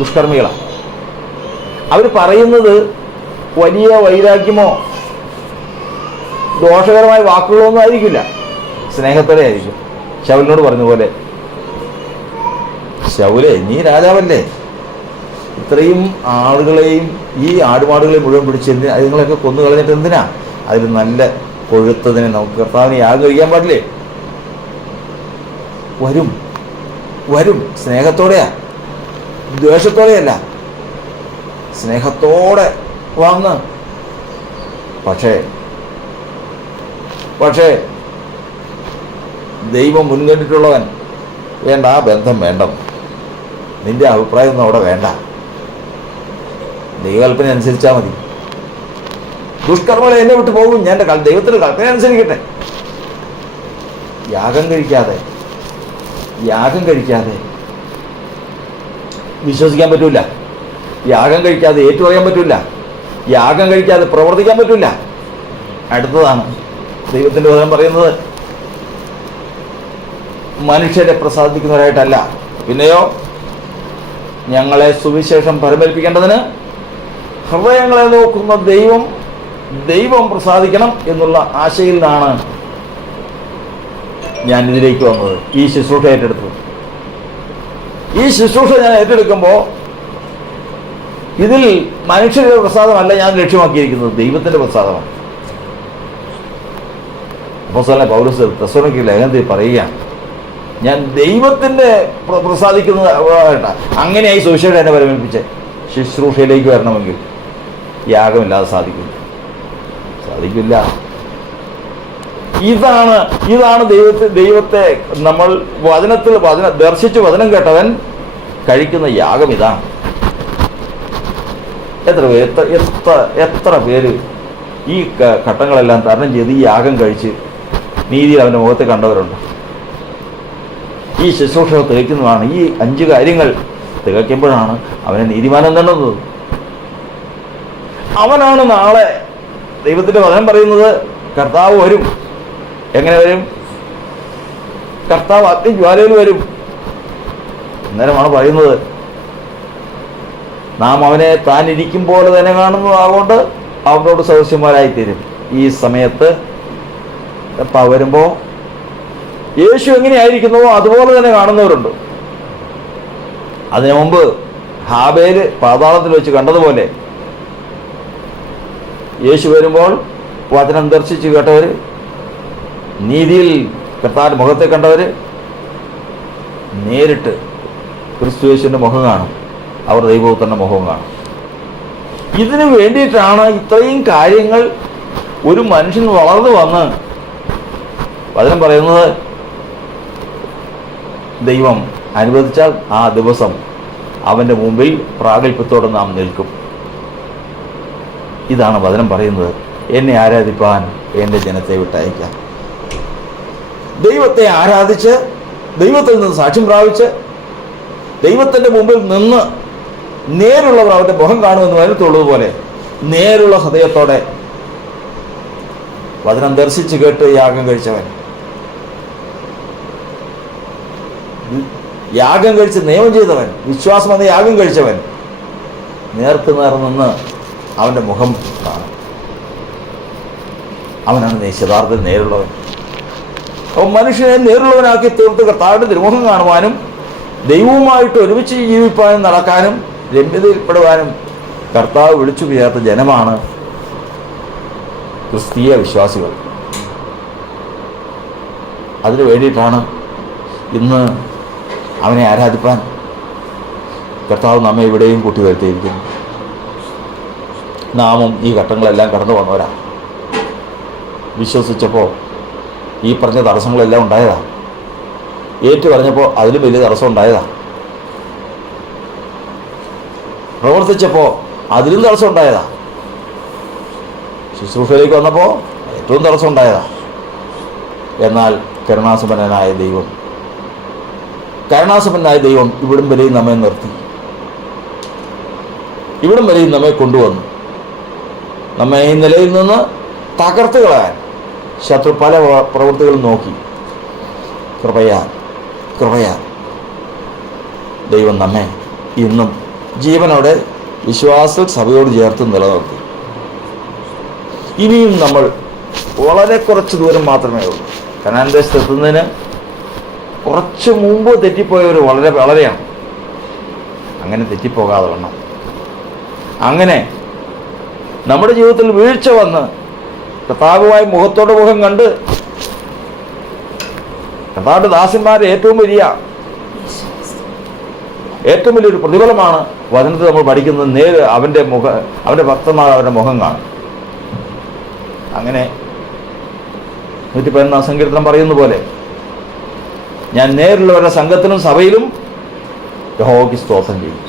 ദുഷ്കർമ്മികളാണ്. അവർ പറയുന്നത് വലിയ വൈരാഗ്യമോ ദോഷകരമായ വാക്കുകളോ ഒന്നും ആയിരിക്കില്ല, സ്നേഹത്തോടെ ആയിരിക്കും. ശൗലിനോട് പറഞ്ഞ പോലെ, ശൗലേ, നീ രാജാവല്ലേ, ഇത്രയും ആളുകളെയും ഈ ആടുമാടുകളെയും മുഴുവൻ പിടിച്ച് അതുങ്ങളെയൊക്കെ കൊന്നു കളഞ്ഞിട്ട് എന്തിനാ? അതിൽ നല്ല കൊഴുത്തതിനെ നമുക്ക് കർത്താവിനെ യാഗം കഴിക്കാൻ പാടില്ലേ? വരും സ്നേഹത്തോടെയാ, ദ്വേഷത്തോടെയല്ല, സ്നേഹത്തോടെ വന്ന്. പക്ഷേ ദൈവം മുൻകണ്ടിട്ടുള്ളവൻ വേണ്ട, ആ ബന്ധം വേണ്ട, നിന്റെ അഭിപ്രായം ഒന്നും അവിടെ വേണ്ട, ദൈവകൽപ്പന അനുസരിച്ചാൽ മതി. ദുഷ്കർമ്മങ്ങളെ എന്നെ വിട്ട് പോകും, ഞാൻ എൻ്റെ ദൈവത്തിൻ്റെ കൽപ്പന അനുസരിക്കട്ടെ. യാഗം കഴിക്കാതെ വിശ്വസിക്കാൻ പറ്റൂല, യാഗം കഴിക്കാതെ ഏറ്റുപറയാൻ പറ്റൂല, യാഗം കഴിക്കാതെ പ്രവർത്തിക്കാൻ പറ്റൂല. അടുത്തതാണ് ദൈവത്തിൻ്റെ വചനം പറയുന്നത്, മനുഷ്യരെ പ്രസാദിക്കുന്നവരായിട്ടല്ല, പിന്നെയോ ഞങ്ങളെ സുവിശേഷം പരമേൽപ്പിക്കേണ്ടതിന് ഹൃദയങ്ങളെ നോക്കുന്ന ദൈവം പ്രസാദിക്കണം എന്നുള്ള ആശയിൽ നിന്നാണ് ഞാൻ ഇതിലേക്ക് വന്നത്, ഈ ശുശ്രൂഷ ഏറ്റെടുത്തത്. ഈ ശുശ്രൂഷ ഞാൻ ഏറ്റെടുക്കുമ്പോൾ ഇതിൽ മനുഷ്യരുടെ പ്രസാദമല്ല ഞാൻ ലക്ഷ്യമാക്കിയിരിക്കുന്നത്, ദൈവത്തിൻ്റെ പ്രസാദമാണ്. അപ്പോസ്തലനായ പൗലോസ് തെസ്സലോനിക്ക ലേഖനത്തിൽ പറയുകയാണ്, ഞാൻ ദൈവത്തിൻ്റെ പ്രസാദിക്കുന്നതായിട്ടാണ്. അങ്ങനെയായി സുവിശേഷം എന്നെ പരമേൽപ്പിച്ച് ശുശ്രൂഷയിലേക്ക് വരണമെങ്കിൽ യാഗമില്ലാതെ സാധിക്കില്ല. ഇതാണ് ദൈവത്തെ നമ്മൾ ദർശിച്ച് വചനം കേട്ടവൻ കഴിക്കുന്ന യാഗം ഇതാണ്. എത്ര പേര് ഈ ഘട്ടങ്ങളെല്ലാം തരണം ചെയ്ത് ഈ യാഗം കഴിച്ച് നീതിയിൽ അവൻ്റെ മുഖത്തെ കണ്ടവരുണ്ട്. ഈ ശുശ്രൂഷ തികയ്ക്കുന്നതാണ്. ഈ 5 കാര്യങ്ങൾ തികയ്ക്കുമ്പോഴാണ് അവനെ നീതിമാനം നേടുന്നത്. അവനാണ് നാളെ ദൈവത്തിൻ്റെ വചനം പറയുന്നത്, കർത്താവ് വരും. എങ്ങനെ വരും? കർത്താവ് അഗ്നിജ്വാലയിൽ വരും. അന്നേരമാണ് പറയുന്നത്, നാം അവനെ താൻ ഇരിക്കും പോലെ തന്നെ കാണുന്നതാകൊണ്ട് അവനോട് സദൃശന്മാരായിത്തീരും. ഈ സമയത്ത് വരുമ്പോൾ യേശു എങ്ങനെയായിരിക്കുന്നുവോ അതുപോലെ തന്നെ കാണുന്നവരുണ്ട്. അതിനു മുമ്പ് ഹാബേൽ പാതാളത്തിൽ വെച്ച് കണ്ടതുപോലെ യേശു വരുമ്പോൾ വചനം ദർശിച്ച് കേട്ടവർ, നീതിയിൽ കർത്താവിൻ്റെ മുഖത്തെ കണ്ടവർ നേരിട്ട് ക്രിസ്തു യേശുവിൻ്റെ മുഖം കാണും, അവർ ദൈവപുത്രൻ്റെ മുഖം കാണും. ഇതിനു വേണ്ടിയിട്ടാണ് ഇത്രയും കാര്യങ്ങൾ ഒരു മനുഷ്യൻ വളർന്നു വന്ന് വചനം പറയുന്നത്, ദൈവം അനുവദിച്ചാൽ ആ ദിവസം അവൻ്റെ മുമ്പിൽ പ്രാഗൽഭ്യത്തോടെ നാം നിൽക്കും. ഇതാണ് വചനം പറയുന്നത്, എന്നെ ആരാധിപ്പാൻ എൻ്റെ ജനത്തെ വിട്ടയക്കാം. ദൈവത്തെ ആരാധിച്ച് ദൈവത്തിൽ നിന്ന് സാക്ഷ്യം പ്രാപിച്ച് ദൈവത്തിൻ്റെ മുമ്പിൽ നിന്ന് നേരുള്ളവർ അവൻ്റെ മുഖം കാണുമെന്ന് വരത്തുള്ളതുപോലെ നേരുള്ള ഹൃദയത്തോടെ വചനം ദർശിച്ച് കേട്ട് യാഗം കഴിച്ചവൻ, യാഗം കഴിച്ച് നിയമം ചെയ്തവൻ, വിശ്വാസം എന്ന യാഗം കഴിച്ചവൻ നേർക്ക് നിന്ന് അവൻ്റെ മുഖം കാണും. അവനാണ് യഥാർത്ഥത്തിൽ നേരുള്ളവൻ. അപ്പോൾ മനുഷ്യനെ നേരുള്ളവനാക്കി തീർത്ത് കർത്താവിൻ്റെ തിരുമുഖം കാണുവാനും ദൈവവുമായിട്ട് ഒരുമിച്ച് ജീവിപ്പാനും നടക്കാനും രമ്യതയിൽപ്പെടുവാനും കർത്താവ് വിളിച്ചു ചേർത്ത ജനമാണ് ക്രിസ്തീയ വിശ്വാസികൾ. അതിനു വേണ്ടിയിട്ടാണ് ഇന്ന് അവനെ ആരാധിപ്പാൻ കർത്താവ് നമ്മെ ഇവിടെയും കൂട്ടി വരുത്തിയിരിക്കുന്നു. നാമും ഈ ഘട്ടങ്ങളെല്ലാം കടന്നു വന്നവരാ. വിശ്വസിച്ചപ്പോൾ ഈ പറഞ്ഞ തടസ്സങ്ങളെല്ലാം ഉണ്ടായതാ. ഏറ്റു പറഞ്ഞപ്പോൾ അതിലും വലിയ തടസ്സം ഉണ്ടായതാ. പ്രവർത്തിച്ചപ്പോൾ അതിലും തടസ്സം ഉണ്ടായതാ. ശുശ്രൂഷയിലേക്ക് വന്നപ്പോൾ ഏറ്റവും തടസ്സം ഉണ്ടായതാ. എന്നാൽ കരുണാസമ്പന്നനായ ദൈവം ഇവിടം വരെയും നമ്മെ നിർത്തി, ഇവിടം വരെയും നമ്മെ കൊണ്ടുവന്നു. നമ്മെ ഈ നിലയിൽ നിന്ന് തകർത്ത് കളയാൻ ശത്രു പല പ്രവൃത്തികളും നോക്കി. കൃപയാൽ ദൈവം നമ്മെ ഇന്നും ജീവനോടെ വിശ്വാസത്തിൽ സഭയോട് ചേർത്ത് നിലനിർത്തി. ഇനിയും നമ്മൾ വളരെ കുറച്ച് ദൂരം മാത്രമേ ഉള്ളൂ. കനാൻ ദേശത്ത് എത്തുന്നതിന് കുറച്ച് മുമ്പ് തെറ്റിപ്പോയവർ വളരെയാണ്. അങ്ങനെ തെറ്റിപ്പോകാതെ വണ്ണം, അങ്ങനെ നമ്മുടെ ജീവിതത്തിൽ വീഴ്ച വന്ന് കർത്താവുമായി മുഖത്തോട് മുഖം കണ്ട് കർത്താവിൻ്റെ ദാസന്മാരെ ഏറ്റവും വലിയൊരു പ്രതിഫലമാണ് വചനത്തിൽ നമ്മൾ പഠിക്കുന്നത്. നേര് അവൻ്റെ ഭക്തന്മാർ അവരുടെ മുഖം കാണും. അങ്ങനെ 114 സങ്കീർത്തനം പറയുന്ന പോലെ, ഞാൻ നേരിലുള്ളവരുടെ സംഘത്തിലും സഭയിലും യഹോവയ്ക്ക് സ്തോത്രം ചെയ്യും.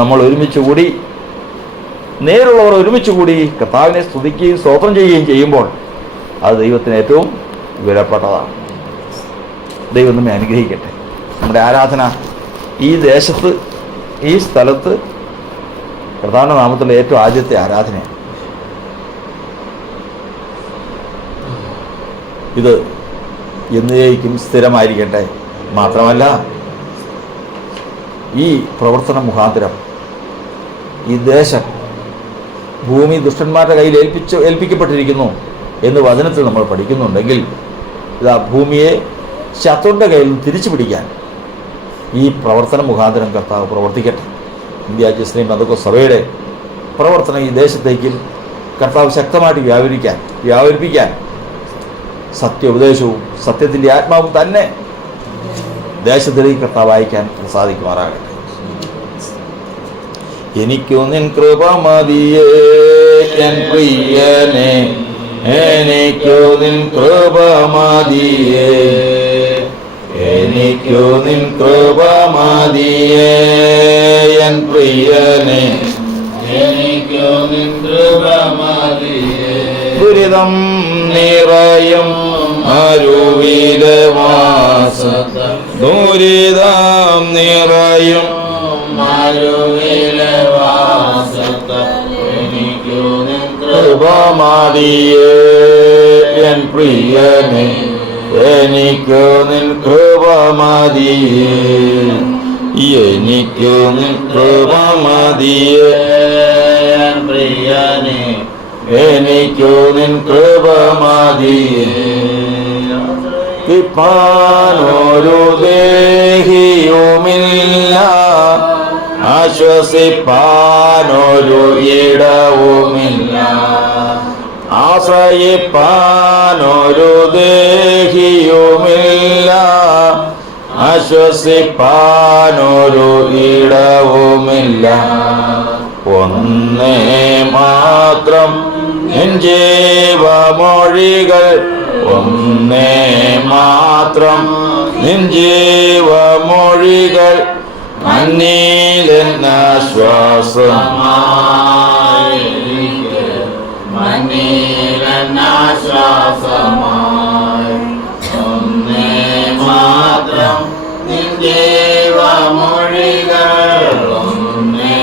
നമ്മൾ നേരുള്ളവർ ഒരുമിച്ച് കൂടി കർത്താവിനെ സ്തുതിക്കുകയും സ്തോത്രം ചെയ്യുകയും ചെയ്യുമ്പോൾ അത് ദൈവത്തിന് ഏറ്റവും വിലപ്പെട്ടതാണ്. ദൈവം നമ്മെ അനുഗ്രഹിക്കട്ടെ. നമ്മുടെ ആരാധന ഈ ദേശത്ത്, ഈ സ്ഥലത്ത് കർത്താവിൻ്റെ നാമത്തിലുള്ള ഏറ്റവും ആദ്യത്തെ ആരാധനയാണ്. ഇത് എന്നേക്കും സ്ഥിരമായിരിക്കട്ടെ. മാത്രമല്ല, ഈ പ്രവർത്തന മുഖാന്തരം ഈ ദേശം, ഭൂമി ദുഷ്ടന്മാരുടെ കയ്യിൽ ഏൽപ്പിക്കപ്പെട്ടിരിക്കുന്നു എന്ന് വചനത്തിൽ നമ്മൾ പഠിക്കുന്നുണ്ടെങ്കിൽ, ഇതാ ഭൂമിയെ ശത്രുവിൻ്റെ കയ്യിൽ നിന്ന് തിരിച്ചു പിടിക്കാൻ ഈ പ്രവർത്തന മുഖാന്തരം കർത്താവ് പ്രവർത്തിക്കട്ടെ. ഇന്ത്യ ക്രിസ്ത്യൻ പെന്തക്കോസ്ത് സഭയുടെ പ്രവർത്തനം ഈ ദേശത്തേക്ക് കർത്താവ് ശക്തമായിട്ട് വ്യാപരിപ്പിക്കാൻ സത്യോപദേശവും സത്യത്തിൻ്റെ ആത്മാവും തന്നെ ദേശത്തിലേക്ക് കർത്താവ് അയക്കാൻ സാധിക്കുമാറാകട്ടെ. എനിക്കു നിൻ കൃപ മതിയേ എൻ പ്രിയനെ, എനിക്കു നിൻ കൃപ മതിയേ, എനിക്കു നിൻ കൃപ മതിയേ എൻ പ്രിയനെ, എനിക്കു നിൻ കൃപ മതിയേ. ദുരിതം നിറയും അരുവിലെ വാസത, ദുരിതം നിറയും അരുവിലെ വാസത, എനിക്കു നിൻ കൃപ മതിയേ എൻ പ്രിയനെ, എനിക്കു നിൻ കൃപ മതിയേ, എനിക്കു നിൻ കൃപ മതിയേ എൻ പ്രിയനെ, എനിക്കു നിൻ കൃപ മതിയേ. ഇപ്പാനൊരു ദേഹിയുമില്ല, ആശ്വസിപ്പാനൊരു ഇടവുമില്ല, ആശ്രയിപ്പാനൊരു ദേഹിയുമില്ല, ആശ്വസിപ്പാനൊരു ഇടവുമില്ല. ഒന്നേ മാത്രം നിൻ ജീവമൊഴികൾ, ഒന്നേ മാത്രം നിൻ ജീവമൊഴികൾ, മന്നീലെന്നാശ്വാസമായി, മന്നീലെന്നാശ്വാസമായി. ഒന്നേ മാത്രം നിൻ ജീവമൊഴികൾ, ഒന്നേ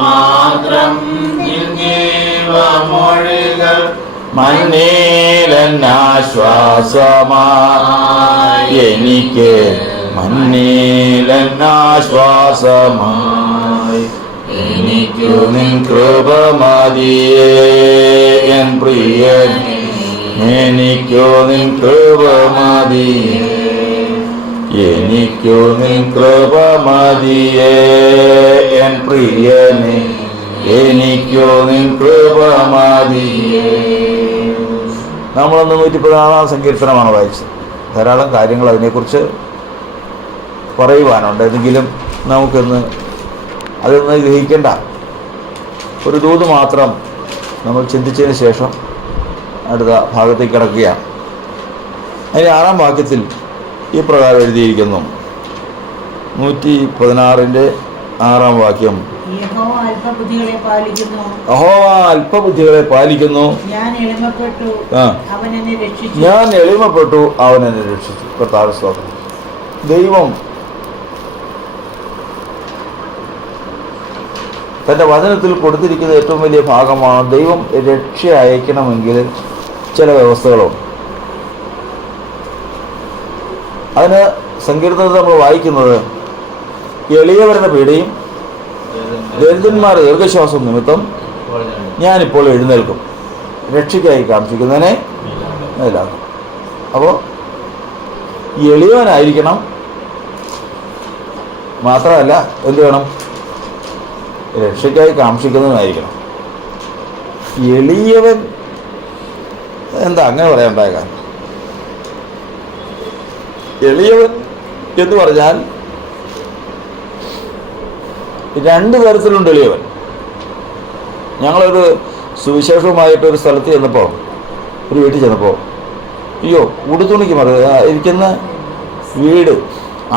മാത്രം നിൻ ജീവമൊഴികൾ, മന്നീലെന്നാശ്വാസമായി എനിക്ക്, മന്നീലെന്നാശ്വാസമായി. എനിക്കു നിൻ കൃപ മതിയേ എൻ പ്രിയനെ, എനിക്കു നിൻ കൃപ മതിയേ, എനിക്കു നിൻ കൃപ മതിയേ എൻ പ്രിയനെ, എനിക്കു നിൻ കൃപ മതിയേ. നമ്മളൊന്ന് 114 സങ്കീർത്തനമാണ് വായിച്ചത്. ധാരാളം കാര്യങ്ങൾ അതിനെക്കുറിച്ച് പറയുവാനുണ്ട്. എങ്കിലും നമുക്കൊന്ന് അതൊന്ന് ഗ്രഹിക്കേണ്ട ഒരു ദൂത് മാത്രം നമ്മൾ ചിന്തിച്ചതിന് ശേഷം അടുത്ത ഭാഗത്തേക്ക് കിടക്കുകയാണ്. അതിൻ്റെ 6-ാം വാക്യത്തിൽ ഈ പ്രകാരം എഴുതിയിരിക്കുന്നു. 116-ന്റെ 6-ാം വാക്യം. യഹോവ അല്പബുദ്ധികളെ പാലിക്കുന്നു. ഞാൻ എളിമപ്പെട്ടു, അവൻ എന്നെ രക്ഷിച്ചു. കർത്താവേ സ്തോത്രം. ദൈവം തൻ്റെ വചനത്തിൽ കൊടുത്തിരിക്കുന്ന ഏറ്റവും വലിയ ഭാഗമാണ് ദൈവം രക്ഷ അയക്കണമെങ്കിൽ ചില വ്യവസ്ഥകളുണ്ട്. അതിന് സങ്കീർത്തനത്തിൽ നമ്മൾ വായിക്കുന്നത്, എളിയവരുടെ പീഡയും ദരിദ്രന്മാരുടെ ദീർഘശ്വാസം നിമിത്തം ഞാനിപ്പോൾ എഴുന്നേൽക്കും, രക്ഷയ്ക്കായി കാക്ഷിക്കുന്നതിനെ ഇല്ലാതെ. അപ്പോൾ എളിയവനായിരിക്കണം, മാത്രമല്ല എന്ത് വേണം, രക്ഷയ്ക്കായി കാക്ഷിക്കുന്നതിനായിരിക്കണം. എളിയവൻ എന്താ അങ്ങനെ പറയാനുണ്ടായ കാരണം? എളിയവൻ എന്ന് പറഞ്ഞാൽ 2 തരത്തിലുണ്ട് എളിയവൻ. ഞങ്ങളൊരു സുവിശേഷവുമായിട്ടൊരു സ്ഥലത്ത് ചെന്നപ്പോൾ, ഒരു വീട്ടിൽ ചെന്നപ്പോൾ, അയ്യോ ഉടുതുണിക്ക് ഇരിക്കുന്ന വീട്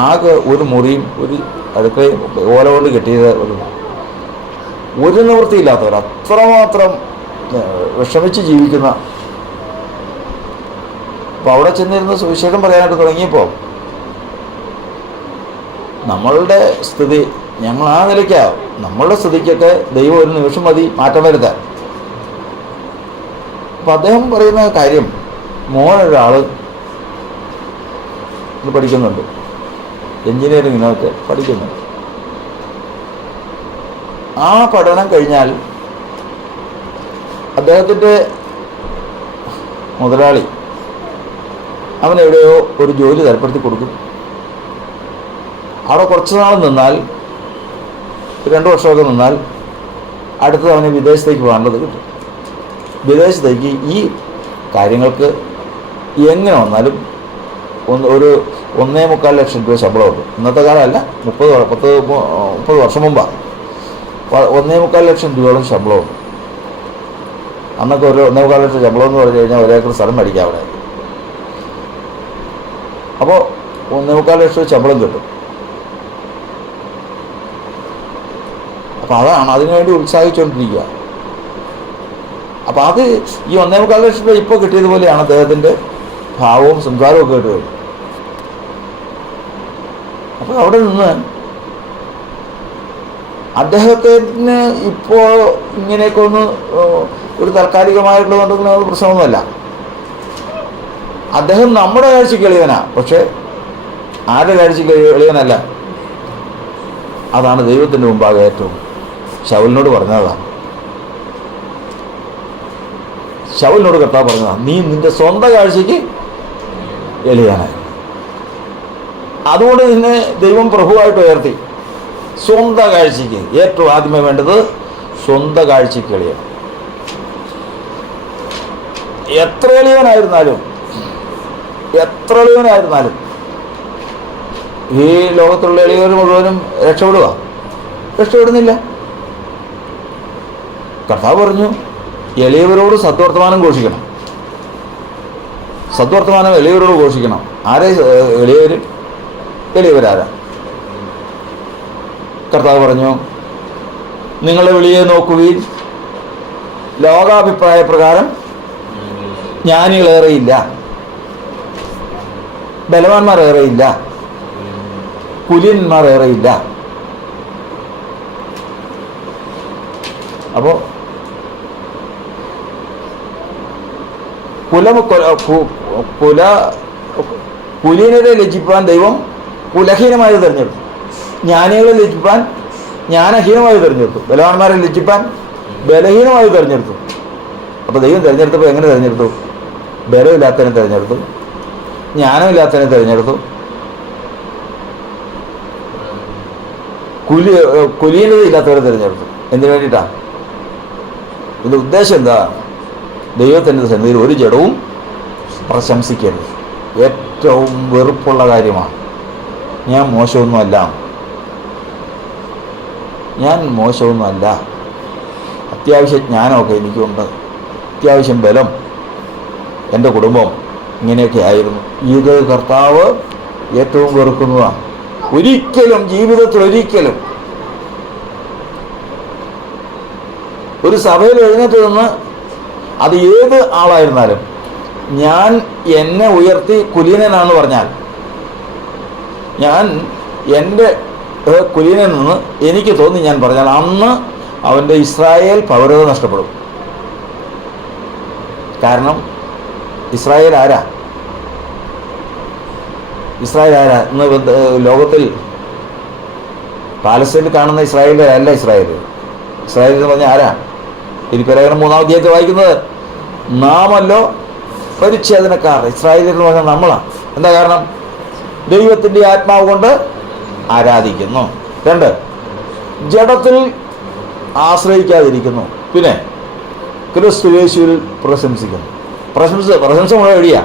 ആകെ ഒരു മുറിയും ഒരു അടുക്കളയും ഓല കൊണ്ട് കെട്ടിയത്, ഒരു നിവൃത്തിയില്ലാത്തവർ, അത്രമാത്രം വിഷമിച്ച് ജീവിക്കുന്ന. അപ്പോൾ അവിടെ ചെന്നിരുന്ന് സുവിശേഷം പറയാനായിട്ട് തുടങ്ങിയപ്പോൾ നമ്മളുടെ സ്ഥിതി, ഞങ്ങൾ ആ നിലയ്ക്കാണ്, നമ്മളുടെ സ്ഥിതിക്കൊക്കെ ദൈവം ഒരു നിമിഷം മതി മാറ്റം വരുത്താൻ. അപ്പം അദ്ദേഹം പറയുന്ന കാര്യം, മോനൊരാൾ ഇത് പഠിക്കുന്നുണ്ട്, എൻജിനീയറിങ്ങിനൊക്കെ പഠിക്കുന്നുണ്ട്. ആ പഠനം കഴിഞ്ഞാൽ അദ്ദേഹത്തിൻ്റെ മുതലാളി അവനെവിടെയോ ഒരു ജോലി തരപ്പെടുത്തി കൊടുക്കും. അവിടെ കുറച്ച് നാൾ നിന്നാൽ, 2 വർഷമൊക്കെ നിന്നാൽ, അടുത്തത് അവന് വിദേശത്തേക്ക് പോകാനുള്ളത് കിട്ടും. വിദേശത്തേക്ക് ഈ കാര്യങ്ങൾക്ക് എങ്ങനെ വന്നാലും ഒരു 1.25 ലക്ഷം രൂപ ശമ്പളമുണ്ട്. ഇന്നത്തെ കാലമല്ല, 30 വർഷം മുമ്പാണ്. 1.25 ലക്ഷം രൂപയോളം ശമ്പളമുണ്ട്. അന്നൊക്കെ ഒരു 1.25 ലക്ഷം ശമ്പളം എന്ന് പറഞ്ഞു കഴിഞ്ഞാൽ 1 ഏക്കർ സ്ഥലം മേടിക്കാം അവിടെ. അപ്പോൾ 1.25 ലക്ഷം ശമ്പളം കിട്ടും. അപ്പോൾ അതാണ് അതിനുവേണ്ടി ഉത്സാഹിച്ചുകൊണ്ടിരിക്കുക. അപ്പോൾ അത് ഈ 1.25 ലക്ഷം രൂപ ഇപ്പോൾ കിട്ടിയതുപോലെയാണ് അദ്ദേഹത്തിൻ്റെ ഭാവവും സംസാരവും ഒക്കെ കേട്ടുകഴിഞ്ഞു. അപ്പോൾ അവിടെ നിന്ന് അദ്ദേഹത്തിന് ഇപ്പോൾ ഇങ്ങനെയൊക്കെ ഒന്ന് ഒരു താൽക്കാലികമായിട്ടുള്ളതുകൊണ്ടെങ്കിൽ അത് പ്രശ്നമൊന്നുമല്ല. അദ്ദേഹം നമ്മുടെ കാഴ്ചയ്ക്ക് എളിയവനാണ്, പക്ഷേ ആരുടെ കാഴ്ചയ്ക്ക് എളിയവനല്ല. അതാണ് ദൈവത്തിൻ്റെ മുമ്പാകെ ഏറ്റവും ശൗലിനോട് പറഞ്ഞതാണ്. ശൗലിനോട് കർത്താവ് പറഞ്ഞതാണ്, നീ നിന്റെ സ്വന്തം കാഴ്ചയ്ക്ക് എളിയവനായി. അതുകൊണ്ട് നിന്നെ ദൈവം പ്രഭുവായിട്ട് ഉയർത്തി. സ്വന്തം കാഴ്ചയ്ക്ക് ഏറ്റവും ആദ്യമേ വേണ്ടത് സ്വന്തം കാഴ്ചയ്ക്ക് എളിയവൻ. എത്ര എളിയവനായിരുന്നാലും ഈ ലോകത്തുള്ള എളിയവർ മുഴുവനും രക്ഷപ്പെടുന്നില്ല. കർത്താവ് പറഞ്ഞു, എളിയവരോട് സദ്വർത്തമാനം ഘോഷിക്കണം. സദ്വർത്തമാനം എളിയവരോട് ഘോഷിക്കണം. ആരെ എളിയവരാരാ? കർത്താവ് പറഞ്ഞു, നിങ്ങളുടെ വിളിയെ നോക്കുകയും ലോകാഭിപ്രായ പ്രകാരം ജ്ഞാനികളേറെയില്ല, ബലവാന്മാരേറെയില്ല, കുലീനന്മാരേറെയില്ല. അപ്പോൾ കുലീനരെ ലജ്ജിപ്പാൻ ദൈവം കുലഹീനമായി തിരഞ്ഞെടുത്തു, ജ്ഞാനികളെ ലജ്ജിപ്പാൻ ജ്ഞാനഹീനമായി തിരഞ്ഞെടുത്തു, ബലവാന്മാരെ ലജ്ജിപ്പാൻ ബലഹീനമായി തിരഞ്ഞെടുത്തു. അപ്പോൾ ദൈവം തിരഞ്ഞെടുത്തപ്പോൾ എങ്ങനെ തിരഞ്ഞെടുത്തു? ബലമില്ലാത്തതിനെ തിരഞ്ഞെടുത്തു, ജ്ഞാനമില്ലാത്തതിനെ തിരഞ്ഞെടുത്തു, കുലീനതയില്ലാത്തവരെ തിരഞ്ഞെടുത്തു. എന്തിനു വേണ്ടിയിട്ടാണ്? ഇതിൻ്റെ ഉദ്ദേശം എന്താ? ദൈവത്തിൻ്റെ സന്നിധിയിൽ ഒരു ജഡവും പ്രശംസിക്കരുത്. ഏറ്റവും വെറുപ്പുള്ള കാര്യമാണ്. ഞാൻ മോശമൊന്നുമല്ല, അത്യാവശ്യം ജ്ഞാനമൊക്കെ എനിക്കുണ്ട്, അത്യാവശ്യം ബലം, എൻ്റെ കുടുംബം ഇങ്ങനെയൊക്കെ ആയിരുന്നു. ഇത് കർത്താവ് ഏറ്റവും വെറുക്കുന്നതാണ്. ഒരിക്കലും ജീവിതത്തിൽ ഒരിക്കലും ഒരു സഭയിൽ എഴുന്നേറ്റ് നിന്ന്, അത് ഏത് ആളായിരുന്നാലും, ഞാൻ എന്നെ ഉയർത്തി കുലീനനാണെന്ന് പറഞ്ഞാൽ, ഞാൻ എൻ്റെ കുലീനൻ നിന്ന് എനിക്ക് തോന്നി ഞാൻ പറഞ്ഞാൽ, അന്ന് അവൻ്റെ ഇസ്രായേൽ പൗരത നഷ്ടപ്പെടും. കാരണം ഇസ്രായേൽ ആരാ? ഇന്ന് ലോകത്തിൽ പാലസ്തീനിൽ കാണുന്ന ഇസ്രായേലല്ല ഇസ്രായേൽ എന്ന് പറഞ്ഞാൽ ആരാ? ഫിലിപ്പിലേഖനം 3-ാം അധ്യായത്തിൽ വായിക്കുന്നത്, നാമല്ലോ പരിച്ഛേദനക്കാർ. ഇസ്രായേൽ എന്ന് പറഞ്ഞാൽ നമ്മളാണ്. എന്താ കാരണം? ദൈവത്തിൻ്റെ ആത്മാവ് കൊണ്ട് ആരാധിക്കുന്നു. 2, ജഡത്തിൽ ആശ്രയിക്കാതിരിക്കുന്നു. പിന്നെ ക്രിസ്തു യേശുവിൽ പ്രശംസിക്കുന്നു. പ്രശംസ മുഴുവൻ എവിടെയാ?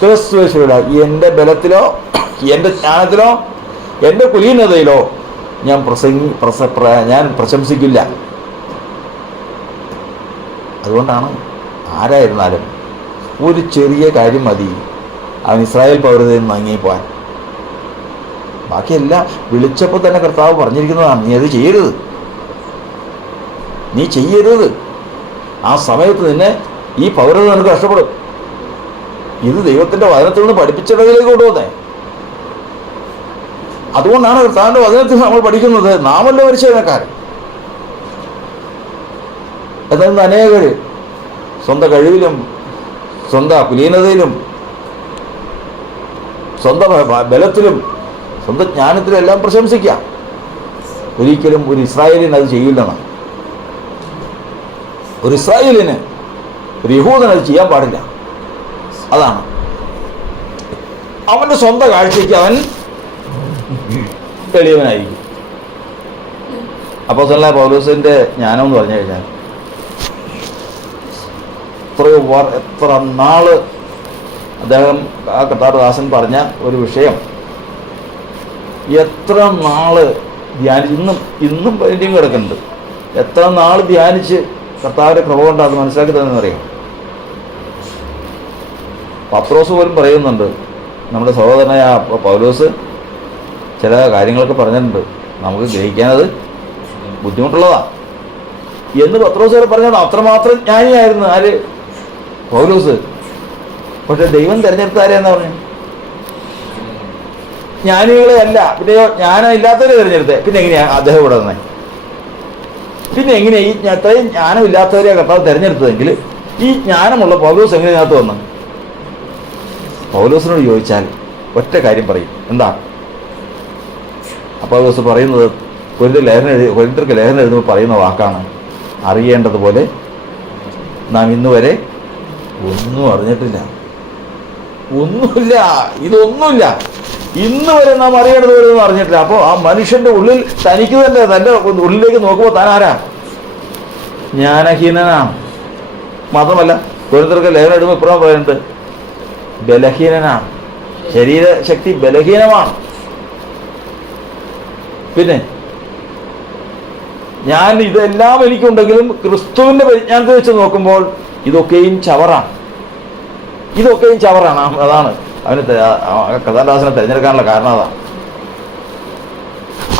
ക്രിസ്തു യേശുവില. എൻ്റെ ബലത്തിലോ എൻ്റെ ജ്ഞാനത്തിലോ എൻ്റെ കുലീനതയിലോ ഞാൻ പ്രശംസിക്കില്ല. അതുകൊണ്ടാണ് ആരായിരുന്നാലും ഒരു ചെറിയ കാര്യം മതി അവൻ ഇസ്രായേൽ പൗരതയിൽ നിന്ന് നീങ്ങിപ്പോവാൻ. ബാക്കിയെല്ലാം വിളിച്ചപ്പോൾ തന്നെ കർത്താവ് പറഞ്ഞിരിക്കുന്നതാണ്, നീ അത് ചെയ്യരുത്. ആ സമയത്ത് നിന്നെ ഈ പൗരത നിനക്ക് നഷ്ടപ്പെടും. ഇത് ദൈവത്തിൻ്റെ വചനത്തിൽ നിന്ന് പഠിപ്പിച്ചിടയിലേക്ക് കൊണ്ടുപോകുന്നേ. അതുകൊണ്ടാണ് കർത്താവിൻ്റെ വചനത്തിൽ നമ്മൾ പഠിക്കുന്നത്, നാമല്ലോ പരിച്ഛേദനക്കാരൻ. എന്നാൽ അനേകർ സ്വന്തം കഴിവിലും സ്വന്തം കുലീനതയിലും സ്വന്തം ബലത്തിലും സ്വന്തം ജ്ഞാനത്തിലും എല്ലാം പ്രശംസിക്കാം. ഒരിക്കലും ഒരു ഇസ്രായേലിന് അത് ചെയ്യില്ലെന്നാണ്. ഒരു ഇസ്രായേലിന്, ഒരു യഹൂദന് അത് ചെയ്യാൻ പാടില്ല. അതാണ് അവൻ്റെ സ്വന്തം കാഴ്ചയ്ക്ക് അവൻ എളിയവനായിരിക്കും. അപ്പോസ്തലനായ പൗലോസിൻ്റെ ജ്ഞാനം എന്ന് പറഞ്ഞു കഴിഞ്ഞാൽ, എത്ര നാള് അദ്ദേഹം, ആ കർത്താരദാസൻ പറഞ്ഞ ഒരു വിഷയം എത്ര നാള് ധ്യാനിച്ച്, ഇന്നും പെയിൻറ്റിങ് കിടക്കുന്നുണ്ട്. എത്ര നാൾ ധ്യാനിച്ച് കർത്താവിൻ്റെ കൃപ കൊണ്ട് അത് മനസ്സിലാക്കി തന്നെന്നറിയാം. പത്രോസ് പോലും പറയുന്നുണ്ട്, നമ്മുടെ സഹോദരനായ പൗലോസ് ചില കാര്യങ്ങളൊക്കെ പറഞ്ഞിട്ടുണ്ട്, നമുക്ക് ഗ്രഹിക്കാനത് ബുദ്ധിമുട്ടുള്ളതാണ് എന്ന് പത്രോസ് വരെ പറഞ്ഞത്. അത്രമാത്രം ജ്ഞാനിയായിരുന്നു ആര്? പൗലോസ്. പക്ഷെ ദൈവം തിരഞ്ഞെടുത്ത ആരെയെന്നാ പറഞ്ഞു? ജ്ഞാനികളെ അല്ല, പിന്നെയോ ജ്ഞാനം ഇല്ലാത്തവരെ തിരഞ്ഞെടുത്തേ. പിന്നെ എങ്ങനെയാ അദ്ദേഹം ഇവിടെ വന്നേ? പിന്നെ എങ്ങനെയാ ഈ അത്രയും ജ്ഞാനം ഇല്ലാത്തവരെ കർത്താവ് തിരഞ്ഞെടുത്തതെങ്കിൽ ഈ ജ്ഞാനമുള്ള പൗലോസ് എങ്ങനെയകത്ത് വന്നു? പൗലോസിനോട് ചോദിച്ചാൽ ഒറ്റ കാര്യം പറയും. എന്താ പൗലോസ് പറയുന്നത്? കൊരിന്ത്യർക്ക് ലേഖനം എഴുതുമ്പോൾ പറയുന്ന വാക്കാണ്, അറിയേണ്ടതുപോലെ നാം ഇന്ന് വരെ ഒന്നും അറിഞ്ഞിട്ടില്ല. ഇതൊന്നുമില്ല. ഇന്ന് വരെ നാം അറിയേണ്ടതുപോലെ ഒന്നും അറിഞ്ഞിട്ടില്ല. അപ്പോൾ ആ മനുഷ്യന്റെ ഉള്ളിൽ തനിക്ക് തന്നെ, തൻ്റെ ഉള്ളിലേക്ക് നോക്കുമ്പോൾ താൻ ആരാ? ജ്ഞാനഹീനനാണ്. മാത്രമല്ല കൊരിന്ത്യർക്ക് ലേഖനം എഴുതുമ്പോൾ ഇപ്പുറം പറയുന്നുണ്ട്, ബലഹീനനാണ്. ശരീരശക്തി ബലഹീനമാണ്. പിന്നെ ഞാൻ ഇതെല്ലാം എനിക്കുണ്ടെങ്കിലും ക്രിസ്തുവിൻ്റെ പരിജ്ഞാനത്തെ വെച്ച് നോക്കുമ്പോൾ ഇതൊക്കെയും ചവറാണ്. അതാണ് അവന് കഥാദാസനെ തിരഞ്ഞെടുക്കാനുള്ള കാരണം. അതാണ്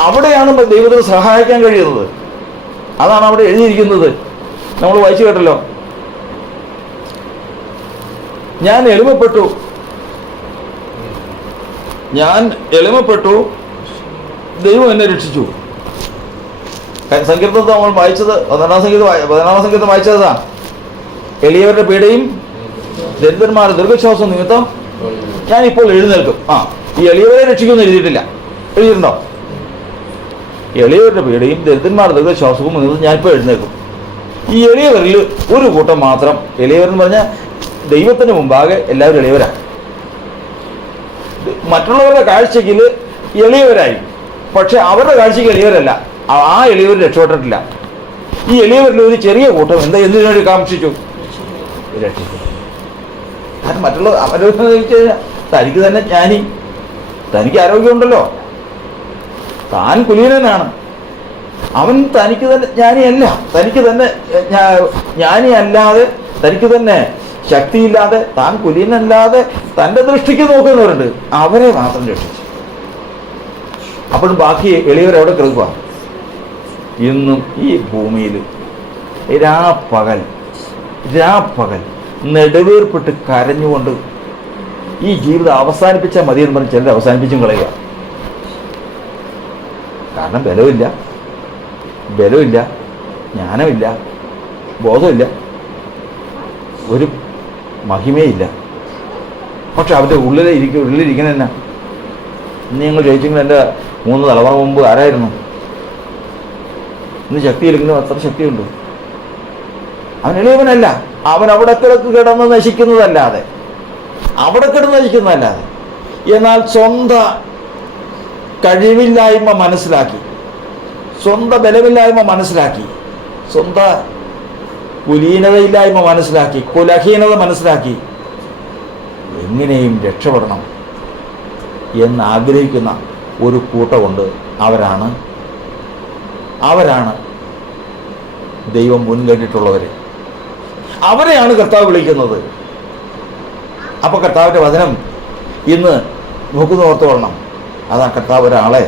അവിടെയാണ് ദൈവത്തിന് സഹായിക്കാൻ കഴിയുന്നത്. അതാണ് അവിടെ എഴുതിയിരിക്കുന്നത്. നമ്മൾ വായിച്ചു കേട്ടല്ലോ, ഞാൻ എളിമപ്പെട്ടു, ദൈവം എന്നെ രക്ഷിച്ചു. സങ്കീർത്തനത്തെ നമ്മൾ വായിച്ചത് 11-ാം സങ്കീർത്തനം വായിച്ചതാ, എളിയവരുടെ പീഡയും ദരിദ്രന്മാരുടെ ദീർഘശ്വാസം നിമിത്തം ഞാനിപ്പോൾ എഴുന്നേൽക്കും. ഈ എളിയവരെ രക്ഷിക്കുമെന്ന് എഴുതിയിട്ടില്ല. എഴുതിയിട്ടുണ്ടോ? എളിയവരുടെ പീഡയും ദരിദ്രന്മാരുടെ ദീർഘശ്വാസവും നിമിത്തം ഞാനിപ്പോൾ എഴുന്നേൽക്കും. ഈ എളിയവരിൽ ഒരു കൂട്ടം മാത്രം, എളിയവരെന്ന് പറഞ്ഞാൽ ദൈവത്തിന് മുമ്പാകെ എല്ലാവരും എളിയവരാണ്. മറ്റുള്ളവരുടെ കാഴ്ചയ്ക്ക് എളിയവരായി, പക്ഷെ അവരുടെ കാഴ്ചയ്ക്ക് എളിയവരല്ല. ആ എളിയവർ രക്ഷപ്പെട്ടിട്ടില്ല. ഈ എളിയവരിൽ ഒരു ചെറിയ കൂട്ടം എന്തിനു വേണ്ടി കാക്ഷിച്ചു? രക്ഷിച്ചു. കാരണം മറ്റുള്ള അവരോട് ചോദിച്ചു കഴിഞ്ഞാൽ തനിക്ക് തന്നെ ജ്ഞാനി, തനിക്ക് ആരോഗ്യമുണ്ടല്ലോ, താൻ കുലീനനാണ്, അവൻ തനിക്ക് തന്നെ ജ്ഞാനിയല്ല, തനിക്ക് തന്നെ ജ്ഞാനി അല്ലാതെ, തനിക്ക് തന്നെ ശക്തിയില്ലാതെ, താൻ കുലീനല്ലാതെ തൻ്റെ ദൃഷ്ടിക്ക് നോക്കുന്നവരുണ്ട്, അവരെ മാത്രം രക്ഷിച്ചു. അപ്പോഴും ബാക്കി എളിയവരവിടെ കിടക്കുക. ഇന്നും ഈ ഭൂമിയിൽ രാപ്പകൽ നെടുവീർപ്പിട്ട് കരഞ്ഞുകൊണ്ട് ഈ ജീവിതം അവസാനിപ്പിച്ചാൽ മതിയെന്ന് പറഞ്ഞ് ചിലർ അവസാനിപ്പിച്ചും കളയുക. കാരണം ബലമില്ല, ജ്ഞാനമില്ല, ബോധമില്ല, ഒരു മഹിമയില്ല. പക്ഷെ അവൻ്റെ ഉള്ളിലിരിക്കുന്ന തന്നെ. ഇന്ന് ഞങ്ങൾ ചോദിച്ചെങ്കിൽ എൻ്റെ 3 തലമുറ മുമ്പ് ആരായിരുന്നു? ഇന്ന് ശക്തിയില്ലെങ്കിലും അത്ര ശക്തിയുണ്ട്. അവൻ എളിയവനല്ല, അവൻ അവിടെ കിടന്ന് നശിക്കുന്നതല്ലാതെ, എന്നാൽ സ്വന്തം കഴിവില്ലായ്മ മനസ്സിലാക്കി, സ്വന്തം ബലമില്ലായ്മ മനസ്സിലാക്കി, സ്വന്തം കുലീനതയില്ലായ്മ മനസ്സിലാക്കി, കുലഹീനത മനസ്സിലാക്കി എങ്ങനെയും രക്ഷപ്പെടണം എന്നാഗ്രഹിക്കുന്ന ഒരു കൂട്ടമുണ്ട്. അവരാണ് ദൈവം മുൻകണ്ടിട്ടുള്ളവർ. അവരെയാണ് കർത്താവ് വിളിക്കുന്നത്. അപ്പോൾ കർത്താവിൻ്റെ വചനം ഇന്ന് നോക്കുന്ന ഓർത്തോളണം. അതാ കർത്താവ് ഒരാളെ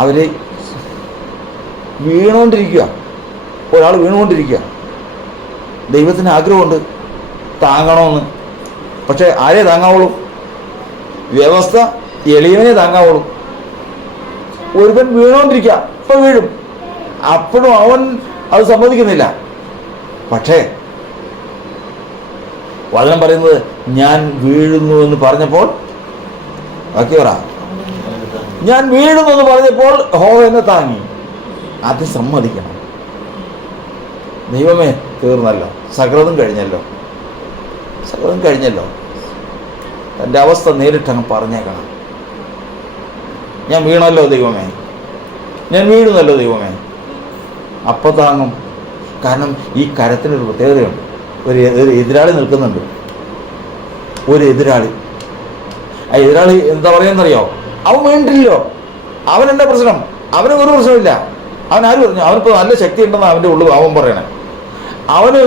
അവർ വീണുകൊണ്ടിരിക്കുക. ദൈവത്തിന് ആഗ്രഹമുണ്ട് താങ്ങണമെന്ന്. പക്ഷേ ആരെ താങ്ങാവുള്ളൂ? വ്യവസ്ഥ എളിയവനെ താങ്ങാവുള്ളൂ. ഒരുവൻ വീണുകൊണ്ടിരിക്കുക, ഇപ്പോൾ വീഴും, അപ്പോഴും അവൻ അത് സമ്മതിക്കുന്നില്ല. പക്ഷേ വചനം പറയുന്നത് ഞാൻ വീഴുന്നു എന്ന് പറഞ്ഞപ്പോൾ, ബാക്കി പറ, ഞാൻ വീഴുന്നു എന്ന് പറഞ്ഞപ്പോൾ യഹോവ എന്നെ താങ്ങി. അത് സമ്മതിക്കണം. ദൈവമേ, തീർന്നല്ലോ, സകലതും കഴിഞ്ഞല്ലോ. എൻ്റെ അവസ്ഥ നേരിട്ടങ്ങ് പറഞ്ഞേക്കണം. ഞാൻ വീണല്ലോ ദൈവമേ, ഞാൻ വീഴുന്നല്ലോ ദൈവമേ. അപ്പം താങ്ങും. കാരണം ഈ കരത്തിനൊരു പ്രത്യേകതയുണ്ട്. ഒരു എതിരാളി നിൽക്കുന്നുണ്ട്. ഒരു എതിരാളി. ആ എതിരാളി എന്താ പറയുന്നറിയോ? അവൻ വീണ്ടില്ലല്ലോ, അവൻ എൻ്റെ പ്രശ്നം, അവന് ഒരു പ്രശ്നമില്ല. അവൻ ആര് പറഞ്ഞു? അവനിപ്പോൾ നല്ല ശക്തി ഉണ്ടെന്ന് അവൻ്റെ ഉള്ളു അവൻ പറയണേ. അവന്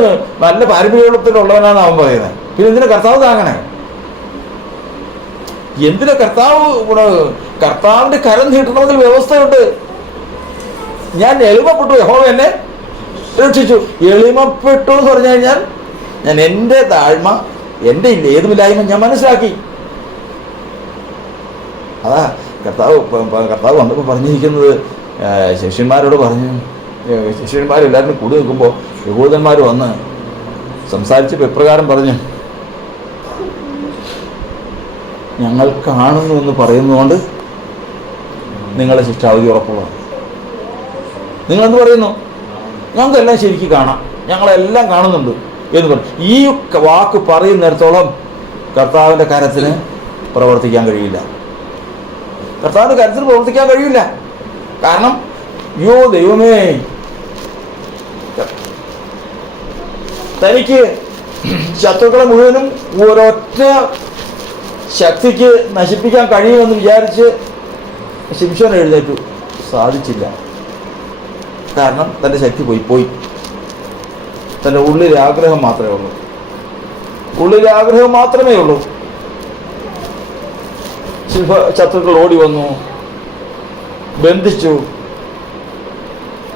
നല്ല പാരമ്പര്യത്തിലുള്ളവനാണ് അവൻ പറയുന്നത്. പിന്നെ എന്തിനാ കർത്താവ് താങ്ങണേ? എന്തിനാ കർത്താവിൻ്റെ കരം നീട്ടണമെങ്കിൽ വ്യവസ്ഥയുണ്ട്. ഞാൻ എളിമപ്പെട്ടു, യഹോവ എന്നെ രക്ഷിച്ചു. എളിമപ്പെട്ടു എന്ന് പറഞ്ഞു കഴിഞ്ഞാൽ ഞാൻ എൻ്റെ താഴ്മ, എൻ്റെ ഏതുമില്ലായ്മ ഞാൻ മനസ്സിലാക്കി. അതാ കർത്താവ് വന്നപ്പോൾ പറഞ്ഞിരിക്കുന്നത്. ശിഷ്യന്മാരോട് പറഞ്ഞു, ശിഷ്യന്മാരെല്ലാവരും കൂടി നിൽക്കുമ്പോൾ യഹൂദന്മാർ വന്ന് സംസാരിച്ചപ്പോൾ ഇപ്രകാരം പറഞ്ഞു, ഞങ്ങൾ കാണുന്നു എന്ന് പറയുന്നതുകൊണ്ട് നിങ്ങളുടെ ശിക്ഷാവിധി ഉറപ്പുള്ളതാണ്. നിങ്ങളെന്ത് പറയുന്നു? ഞങ്ങൾക്കെല്ലാം ശരിക്കും കാണാം, ഞങ്ങളെല്ലാം കാണുന്നുണ്ട് എന്ന് പറഞ്ഞു. ഈ വാക്ക് പറയുന്നിടത്തോളം കർത്താവിൻ്റെ കരത്തിന് പ്രവർത്തിക്കാൻ കഴിയില്ല. കാരണം ദൈവമേ, തനിക്ക് ശത്രുക്കളെ മുഴുവനും ഒരൊറ്റ ശക്തിക്ക് നശിപ്പിക്കാൻ കഴിയുമെന്ന് വിചാരിച്ച് ശിംശോൻ എഴുന്നേറ്റു. സാധിച്ചില്ല. കാരണം തൻ്റെ ശക്തി പോയി. തൻ്റെ ഉള്ളിലെ ആഗ്രഹം മാത്രമേ ഉള്ളൂ. ശത്രുക്കൾ ഓടി വന്നു, ബന്ധിച്ചു,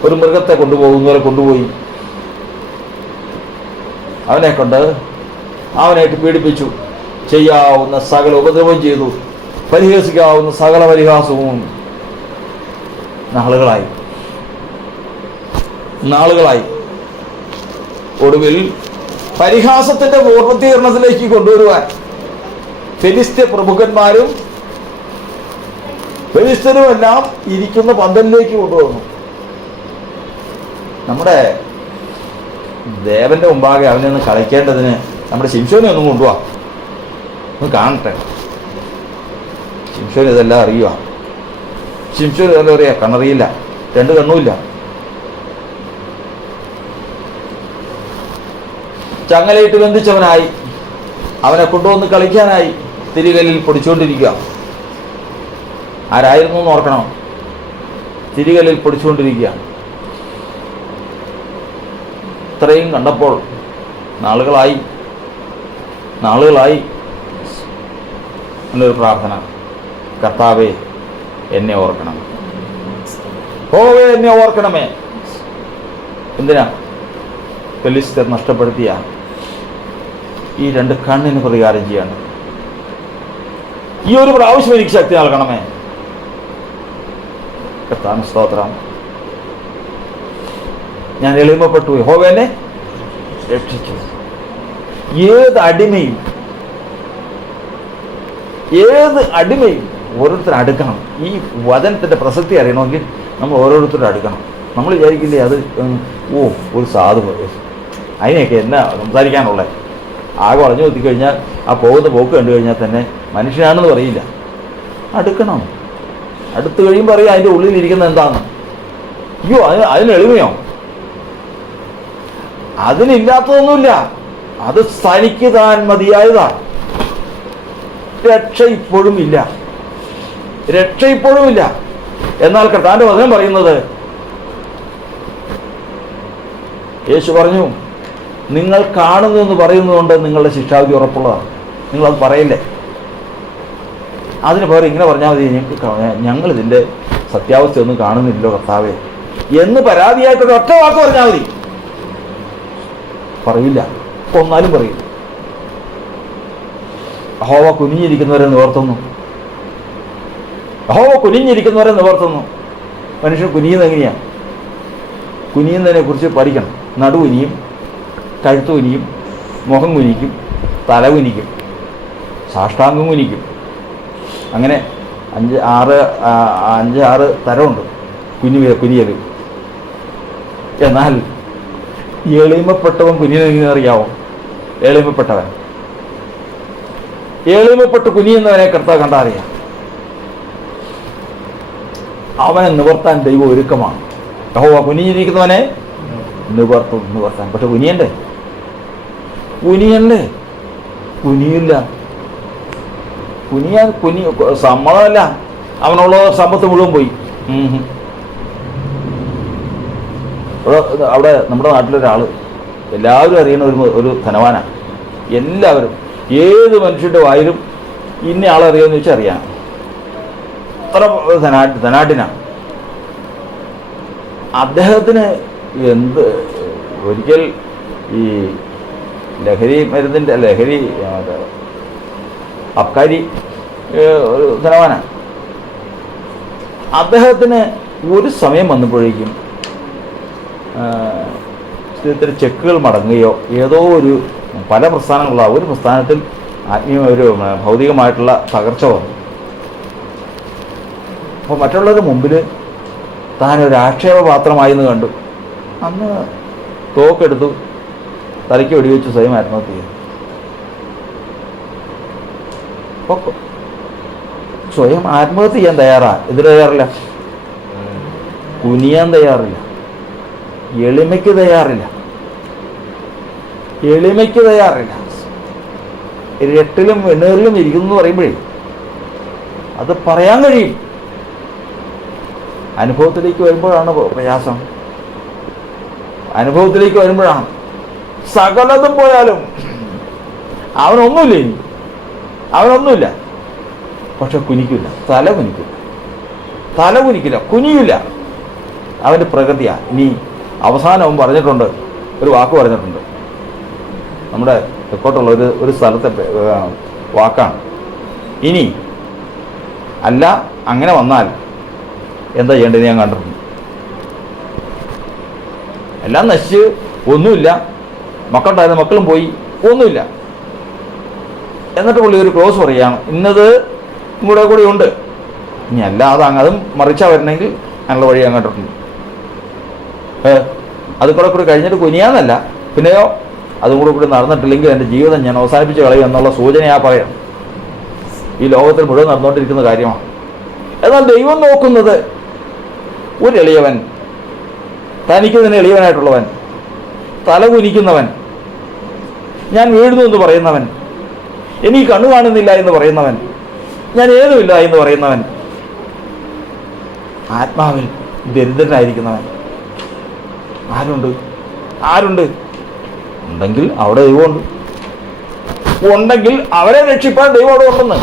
ഒരു മൃഗത്തെ കൊണ്ടുപോയി അവനായിട്ട് പീഡിപ്പിച്ചു. ചെയ്യാവുന്ന സകല ഉപദ്രവം ചെയ്തു, പരിഹസിക്കാവുന്ന സകല പരിഹാസവും നാളുകളായി. ഒടുവിൽ പരിഹാസത്തിന്റെ പൂർത്തീകരണത്തിലേക്ക് കൊണ്ടുവരുവാൻ ഫെലിസ്ത്യ പ്രമുഖന്മാരും ഫെലിസ്ത്യരുമെല്ലാം ഇരിക്കുന്ന പന്തലിലേക്ക് കൊണ്ടുവന്നു. നമ്മുടെ ദേവന്റെ മുമ്പാകെ അവനെ ഒന്ന് കളിക്കേണ്ടതിന് നമ്മുടെ ശിംശോനെ ഒന്നും കൊണ്ടുപോവാ, ഒന്ന് കാണട്ടെ. ശിംശോൻ ഇതെല്ലാം അറിയുക. ശിംശോൻ ഇതെല്ലാം അറിയാം. കണ്ണറിയില്ല, 2 കണ്ണുമില്ല. ചങ്ങലയിട്ട് ബന്ധിച്ചവനായി അവനെ കൊണ്ടുവന്ന് കളിക്കാനായി തിരികല്ലിൽ പൊടിച്ചുകൊണ്ടിരിക്കുക. ആരായിരുന്നു എന്ന് ഓർക്കണം. തിരികല്ലിൽ പൊടിച്ചുകൊണ്ടിരിക്കുക. ഇത്രയും കണ്ടപ്പോൾ നാളുകളായി എന്നൊരു പ്രാർത്ഥന, കർത്താവേ എന്നെ ഓർക്കണം, യഹോവേ എന്നെ ഓർക്കണമേ. എന്തിനാ? ഫെലിസ്ത്യർ നഷ്ടപ്പെടുത്തിയ ഈ 2 കണ്ണിന് പരിഹാരം ചെയ്യാണ്. ഈ ഒരു പ്രാവശ്യം എനിക്ക് ശക്തി നൽകണമേ. കർത്താവിന് സ്തോത്രം. ഞാൻ എളിമപ്പെട്ടു, യഹോവ എന്നെ രക്ഷിച്ചു. ഏത് അടിമയും ഓരോരുത്തരും അടുക്കണം. ഈ വചനത്തിൻ്റെ പ്രസക്തി അറിയണമെങ്കിൽ നമ്മൾ ഓരോരുത്തരും അടുക്കണം. നമ്മൾ വിചാരിക്കില്ലേ അത് ഒരു സാധു അതിനെയൊക്കെ എന്നാ സംസാരിക്കാനുള്ളത്. ആകെ വളഞ്ഞു കുത്തിക്കഴിഞ്ഞാൽ ആ പോകുന്ന പോക്ക് കണ്ടു കഴിഞ്ഞാൽ തന്നെ മനുഷ്യനാണെന്ന് പറയില്ല. അടുക്കണം. അടുത്ത് കഴിയുമ്പോൾ അറിയാം അതിൻ്റെ ഉള്ളിലിരിക്കുന്നത് എന്താണെന്ന്. അയ്യോ അതിന് എളിമയോ? അതിനില്ലാത്തതൊന്നുമില്ല. അത് തനിക്ക് താൻ മതിയായതാണ്. രക്ഷ ഇപ്പോഴും ഇല്ല. എന്നാൽ കർത്താവിന്റെ വചനം പറയുന്നത്, യേശു പറഞ്ഞു, നിങ്ങൾ കാണുന്നു എന്ന് പറയുന്നതുകൊണ്ട് നിങ്ങളുടെ ശിക്ഷാവിധി ഉറപ്പുള്ളതാണ്. നിങ്ങളത് പറയില്ലേ. അതിന് പകരം ഇങ്ങനെ പറഞ്ഞാൽ മതി, ഞങ്ങളിതിൻ്റെ സത്യാവസ്ഥയൊന്നും കാണുന്നില്ലല്ലോ കർത്താവേ എന്ന് പരാതിയായിട്ടൊരു ഒറ്റ വാക്ക് പറഞ്ഞാൽ മതി. പറയില്ല, കൊന്നാലും പറയില്ല. യഹോവ കുനിഞ്ഞിരിക്കുന്നവരെ നിവർത്തുന്നു. മനുഷ്യൻ കുനിയുന്നത് എങ്ങനെയാണ്? കുനിയുന്നതിനെ കുറിച്ച് പഠിക്കണം. നടുകുനിയും, കഴുത്തു കുനിയും, മുഖം കുനിക്കും, തല കുനിക്കും, സാഷ്ടാംഗം കുനിക്കും. അങ്ങനെ 5-6 തരമുണ്ട് കുനിയൽ. എന്നാൽ എളിമപ്പെട്ടവൻ കുനിയെന്ന് അറിയാവോ? എളിമപ്പെട്ട് കുനിയുന്നവനെ കർത്താവ് കണ്ടാൽ അറിയാം. അവനെ നിവർത്താൻ ദൈവം ഒരുക്കമാണ്. യഹോവ കുനിഞ്ഞിരിക്കുന്നവനെ നിവർത്താൻ. പക്ഷെ കുനിയണ്ടേ? കുനിയില്ല. സമ്മതമല്ല. അവനുള്ള സമ്പത്ത് മുഴുവൻ പോയി. അവിടെ നമ്മുടെ നാട്ടിലൊരാൾ എല്ലാവരും അറിയുന്ന ഒരു ധനവാനാണ്. എല്ലാവരും, ഏത് മനുഷ്യൻ്റെ വായിലും ഇന്ന ആളറിയാമെന്ന് വെച്ചാൽ അറിയാം. അത്ര ധനാട്ടിനാണ്. അദ്ദേഹത്തിന് ഒരിക്കൽ ഈ ലഹരി അബ്കാരി ഒരു ധനവാനാണ്. അദ്ദേഹത്തിന് ഒരു സമയം വന്നപ്പോഴേക്കും ഇത്തരം ചെക്കുകൾ മടങ്ങുകയോ ഏതോ പല പ്രസ്ഥാനങ്ങളുള്ള ഒരു പ്രസ്ഥാനത്തിൽ ഭൗതികമായിട്ടുള്ള തകർച്ച വന്നു. അപ്പോൾ മറ്റുള്ളവരുടെ മുമ്പിൽ താനൊരു ആക്ഷേപപാത്രമായെന്ന് കണ്ടു. അന്ന് തോക്കെടുത്തു, തലയ്ക്ക് വെടിവെച്ച് സ്വയം ആത്മഹത്യ ചെയ്തു. അപ്പോൾ സ്വയം ആത്മഹത്യ ചെയ്യാൻ തയ്യാറില്ല. കുനിയാൻ തയ്യാറില്ല. എളിമയ്ക്ക് തയ്യാറില്ല. രട്ടിലും വെണ്ണീറിലും ഇരിക്കുന്നു എന്ന് പറയുമ്പോഴേ അത് പറയാൻ കഴിയും. അനുഭവത്തിലേക്ക് വരുമ്പോഴാണ് പ്രയാസം. വരുമ്പോഴാണ് സകലതും പോയാലും അവനൊന്നുമില്ല. പക്ഷെ കുനിക്കില്ല, തല കുനിക്കില്ല, കുനിയില്ല. അവൻ്റെ പ്രകൃതിയാ. ഇനി അവസാനവും പറഞ്ഞിട്ടുണ്ട്, ഒരു വാക്ക് പറഞ്ഞിട്ടുണ്ട്. നമ്മുടെ തെക്കോട്ടുള്ള ഒരു സ്ഥലത്തെ വാക്കാണ്. ഇനി അല്ല അങ്ങനെ വന്നാൽ എന്താ ചെയ്യേണ്ടത് ഞാൻ കണ്ടിട്ടുണ്ട്. എല്ലാം നശിച്ച് ഒന്നുമില്ല, മക്കളുണ്ടായിരുന്ന മക്കളും പോയി, ഒന്നുമില്ല. എന്നിട്ട് പുള്ളി ഒരു ക്ലോസ് പറയുകയാണ്, ഇന്നത് കൂടെ ഉണ്ട്. ഇനി അല്ലാതെ അതും മറിച്ചാൽ വരണമെങ്കിൽ അങ്ങനെയുള്ള വഴി ഞാൻ കണ്ടിട്ടുണ്ട്. അത് കൂടെ കഴിഞ്ഞിട്ട് കുനിയാന്നല്ല, പിന്നെയോ അതും കൂടെ നടന്നിട്ടില്ലെങ്കിൽ എൻ്റെ ജീവിതം ഞാൻ അവസാനിപ്പിച്ച് കളയും എന്നുള്ള സൂചനയാ പറയാം. ഈ ലോകത്തിൽ മുഴുവൻ നടന്നുകൊണ്ടിരിക്കുന്ന കാര്യമാണ്. എന്നാൽ ദൈവം നോക്കുന്നത് ഒരു എളിയവൻ, തനിക്ക് തന്നെ എളിയവനായിട്ടുള്ളവൻ, തല കുനിക്കുന്നവൻ, ഞാൻ വീഴുന്നു എന്ന് പറയുന്നവൻ, എനിക്ക് കണ്ണു കാണുന്നില്ല എന്ന് പറയുന്നവൻ, ഞാൻ ഏതുമില്ല എന്ന് പറയുന്നവൻ, ആത്മാവിൽ ദരിദ്രനായിരിക്കുന്നവൻ ആരുണ്ട്? ആരുണ്ട്? ഉണ്ടെങ്കിൽ അവിടെ ദൈവമുണ്ട്. ഉണ്ടെങ്കിൽ അവരെ രക്ഷിപ്പാൻ ദൈവം അവിടെ ഉണ്ടെന്ന്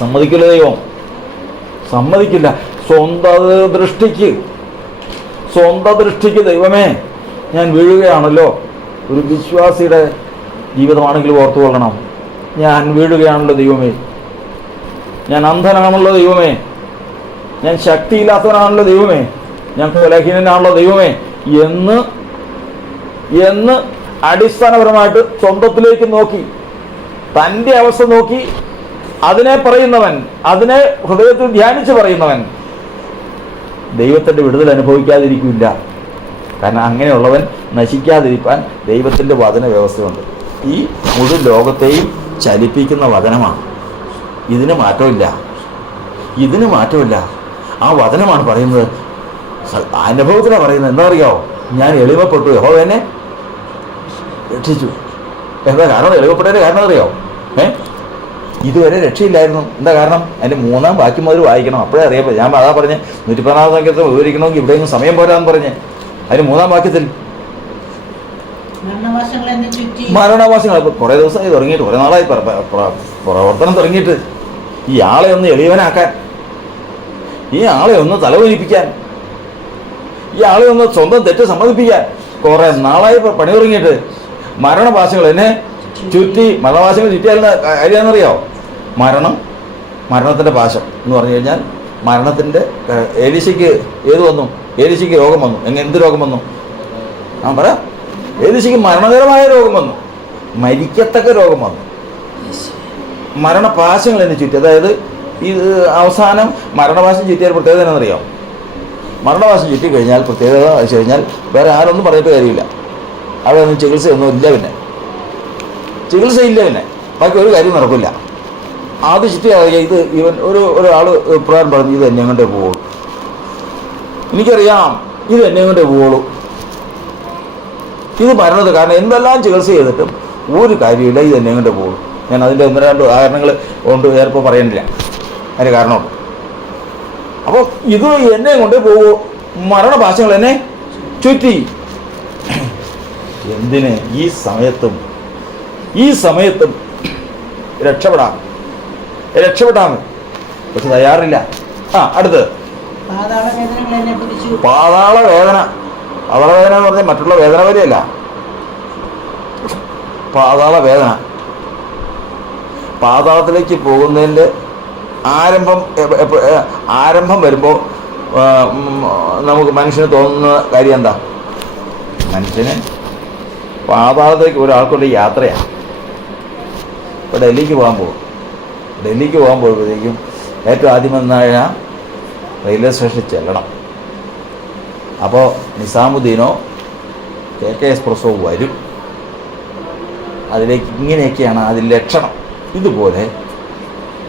സമ്മതിക്കില്ല. ദൈവം സമ്മതിക്കില്ല. സ്വന്തം ദൃഷ്ടിക്ക് ദൈവമേ ഞാൻ വീഴുകയാണല്ലോ. ഒരു വിശ്വാസിയുടെ ജീവിതമാണെങ്കിൽ ഓർത്തുകൊള്ളണം, ഞാൻ വീഴുകയാണല്ലോ ദൈവമേ, ഞാൻ അന്ധനാണല്ലോ ദൈവമേ, ഞാൻ ശക്തിയില്ലാത്തവനാണല്ലോ ദൈവമേ, ഞാൻ ബലഹീനനാണല്ലോ ദൈവമേ എന്ന് അടിസ്ഥാനപരമായിട്ട് സ്വന്തത്തിലേക്ക് നോക്കി, തൻ്റെ അവസ്ഥ നോക്കി അതിനെ പറയുന്നവൻ, അതിനെ ഹൃദയത്തിൽ ധ്യാനിച്ച് പറയുന്നവൻ ദൈവത്തിൻ്റെ വിടുതൽ അനുഭവിക്കാതിരിക്കില്ല. കാരണം അങ്ങനെയുള്ളവൻ നശിക്കാതിരിക്കാൻ ദൈവത്തിൻ്റെ വചന വ്യവസ്ഥയുണ്ട്. ഈ മുഴുവൻ ലോകത്തെയും ചലിപ്പിക്കുന്ന വചനമാണ്. ഇതിന് മാറ്റമില്ല. ആ വചനമാണ് പറയുന്നത്. അനുഭവത്തിലാണ് പറയുന്നത്. എന്താ അറിയാമോ? ഞാൻ എളിമപ്പെട്ടു, യഹോവ എന്നെ രക്ഷിച്ചു. എന്താ കാരണം? എളിമപ്പെട്ടതിൻ്റെ കാരണം അറിയാമോ? ഇതുവരെ രക്ഷയില്ലായിരുന്നു. എന്താ കാരണം? അതിൻ്റെ 3-ാം വാക്യം മുതൽ വായിക്കണം, അപ്പോഴേ അറിയാം. ഞാൻ അതാ പറഞ്ഞ് 114 വാക്യത്തിൽ വിവരിക്കണമെങ്കിൽ ഇവിടെയൊന്നും സമയം പോരാന്ന് പറഞ്ഞ്. അതിന് 3-ാം വാക്യത്തിൽ മരണവാസങ്ങൾ കുറേ ദിവസമായി തുടങ്ങിയിട്ട്, കുറേ നാളായി പ്രവർത്തനം തുടങ്ങിയിട്ട്, ഈ ആളെ ഒന്ന് എളിയവനാക്കാൻ, ഈ ആളെ ഒന്ന് തലവലിപ്പിക്കാൻ, ഈ ആളെ ഒന്ന് സ്വന്തം തെറ്റ് സമ്മതിപ്പിക്കാൻ കുറേ നാളായി പണി തുടങ്ങിയിട്ട് മരണവാസങ്ങൾ എന്നെ ചുറ്റി. മരണവാസങ്ങൾ ചുറ്റിയാലെന്ന് കാര്യമെന്നറിയാമോ? മരണത്തിൻ്റെ പാശം എന്ന് പറഞ്ഞു കഴിഞ്ഞാൽ മരണത്തിൻ്റെ ഏലീശയ്ക്ക് ഏത് വന്നു? ഏലീശയ്ക്ക് രോഗം വന്നു. എന്ത് രോഗം വന്നു? പറ. ഏലീശയ്ക്ക് മരണകരമായ രോഗം വന്നു, മരിക്കത്തക്ക രോഗം വന്നു. മരണപാശങ്ങൾ എന്നെ ചുറ്റി. അതായത് ഇത് അവസാനം മരണപാശം ചുറ്റിയാൽ പ്രത്യേകത എന്നറിയാം. മരണപാശം ചുറ്റിക്കഴിഞ്ഞാൽ പ്രത്യേകത വെച്ച് കഴിഞ്ഞാൽ വേറെ ആരൊന്നും പറഞ്ഞിട്ട് കാര്യമില്ല. അവിടെ ഒന്നും ചികിത്സയൊന്നും ഇല്ല. ചികിത്സയില്ല. ബാക്കി ഒരു കാര്യം നടക്കില്ല. അത് ചുറ്റി ഇത് ഒരാൾ ഇപ്രകാരം പറഞ്ഞു, ഇത് എന്നെ കൊണ്ടേ പോവുള്ളൂ, എനിക്കറിയാം ഇത് എന്നെ കൊണ്ടേ പോവുള്ളൂ, ഇത് മരണത്. കാരണം എന്തെല്ലാം ചികിത്സ ചെയ്തിട്ടും ഒരു കാര്യമില്ല, ഇത് എന്നെ കൊണ്ടേ പോവുള്ളൂ. ഞാൻ അതിൻ്റെ 1-2 ഉദാഹരണങ്ങൾ കൊണ്ട് ചിലപ്പോൾ പറയണില്ല, അതിന് കാരണമുണ്ട്. അപ്പോൾ ഇത് എന്നെ കൊണ്ടേ പോകൂ, മരണപാശങ്ങൾ എന്നെ ചുറ്റി. എന്തിന്? ഈ സമയത്തും രക്ഷപ്പെടാം, പക്ഷെ തയ്യാറില്ല. അടുത്ത് പാതാള വേദന. എന്ന് പറഞ്ഞാൽ മറ്റുള്ള വേദന വരെയല്ല, പാതാള വേദന. പാതാളത്തിലേക്ക് പോകുന്നതിൻ്റെ ആരംഭം വരുമ്പോൾ നമുക്ക് മനുഷ്യന് തോന്നുന്ന കാര്യം എന്താ? മനുഷ്യന് പാതാളത്തിലേക്ക് ഒരാൾക്കുള്ള യാത്രയാണ്. ഇപ്പോൾ ഡൽഹിക്ക് പോകാൻ പോകുമ്പോഴത്തേക്കും ഏറ്റവും ആദ്യം എന്നായ റെയിൽവേ സ്റ്റേഷനിൽ ചെല്ലണം. അപ്പോൾ നിസാമുദ്ദീനോ KK എക്സ്പ്രസ്സോ വരും. അതിലേക്ക് ഇങ്ങനെയൊക്കെയാണ് അതിൽ ലക്ഷണം. ഇതുപോലെ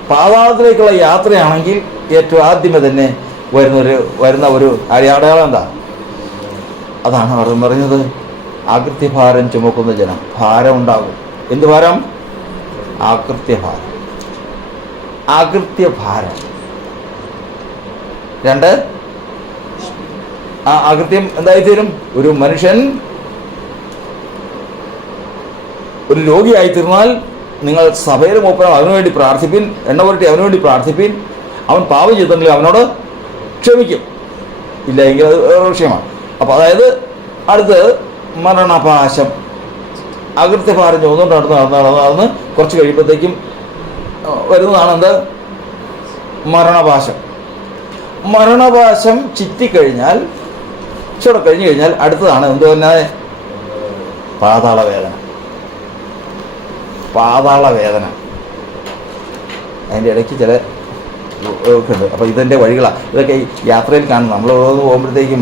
പാതാളത്തിലേക്കുള്ള യാത്രയാണെങ്കിൽ ഏറ്റവും ആദ്യമേ തന്നെ വരുന്ന ഒരു അടയാളം എന്താ? അതാണ് പറഞ്ഞത്, ആകൃത്യഭാരം ചുമക്കുന്ന ജനം. ഭാരം ഉണ്ടാകും. എന്ത് ഭാരം? ആകൃത്യഭാരം. 2 ആകൃത്യം എന്തായിത്തീരും? ഒരു മനുഷ്യൻ ഒരു രോഗിയായിത്തീർന്നാൽ നിങ്ങൾ സഭയിൽ മൂപ്പനം അവനുവേണ്ടി പ്രാർത്ഥിപ്പിൻ, എണ്ണ പുരട്ടി അവനുവേണ്ടി പ്രാർത്ഥിപ്പിൻ. അവൻ പാപം ചെയ്തിട്ടുണ്ടെങ്കിൽ അവനോട് ക്ഷമിക്കും, ഇല്ല എങ്കിൽ അത് വിഷയമാണ്. അപ്പോൾ അതായത് അടുത്ത് മരണപാശം. അകൃത്യഭാരം ചുമന്നുകൊണ്ട് നടന്ന് കുറച്ച് കഴിയുമ്പോഴത്തേക്കും വരുന്നതാണ് എന്ത്? മരണപാശം ചുറ്റിക്കഴിഞ്ഞാൽ, കഴിഞ്ഞു കഴിഞ്ഞാൽ അടുത്തതാണ് എന്ത് തന്നെ? പാതാള വേദന. അതിൻ്റെ ഇടയ്ക്ക് ചില ഒക്കെ ഉണ്ട്. അപ്പോൾ ഇതിൻ്റെ വഴികളാണ്. ഇതൊക്കെ യാത്രയിൽ കാണും. നമ്മൾ ഓരോന്ന് പോകുമ്പോഴത്തേക്കും,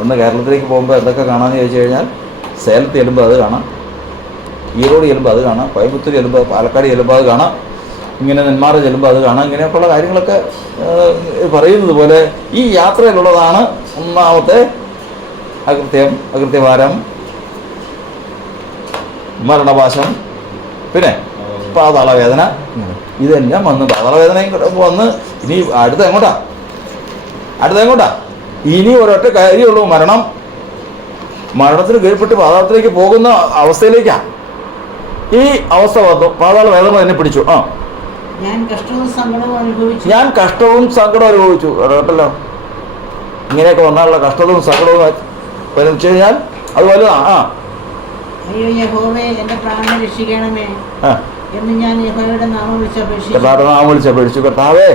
ഒന്ന് കേരളത്തിലേക്ക് പോകുമ്പോൾ എന്തൊക്കെ കാണാമെന്ന് ചോദിച്ചു കഴിഞ്ഞാൽ, സേലത്ത് ചെല്ലുമ്പോൾ അത് കാണാം, ഈറോഡ് ചെല്ലുമ്പോൾ അത് കാണാം, കോയമ്പത്തൂർ ചെല്ലുമ്പോൾ, പാലക്കാട് ചെല്ലുമ്പോൾ അത് കാണാം, ഇങ്ങനെ നെന്മാറ ചെല്ലുമ്പോൾ അത് കാണാം. ഇങ്ങനെയൊക്കെയുള്ള കാര്യങ്ങളൊക്കെ പറയുന്നത് പോലെ ഈ യാത്രയിലുള്ളതാണ് ഒന്നാമത്തെ അകൃത്യഭാരം. മരണപാശം, പിന്നെ പാതാളവേദന, ഇതെല്ലാം വന്ന് പാതാളവേദനയും വന്ന് ഇനി അടുത്ത എങ്ങോട്ടാ ഇനി ഒരൊറ്റ കാര്യമുള്ളൂ, മരണത്തിന് കീഴ്പ്പെട്ട് പാതാളത്തിലേക്ക് പോകുന്ന അവസ്ഥയിലേക്കാണ്. ഈ അവസ്ഥ വന്നു, പാതാള വേദന തന്നെ പിടിച്ചു. ഞാൻ കഷ്ടവും സങ്കടവും അനുഭവിച്ചു. കേട്ടല്ലോ, ഇങ്ങനെയൊക്കെ വന്നാലുള്ള കഷ്ടവും സങ്കടവും വെച്ച് കഴിഞ്ഞാൽ അത് വലുതാണ്. അയ്യോ യഹോവേ, എന്റെ പ്രാണനെ രക്ഷിക്കണമേ എന്ന് ഞാൻ യഹോവയുടെ നാമം വിളിച്ചപേക്ഷിച്ചു. കർത്താവേ,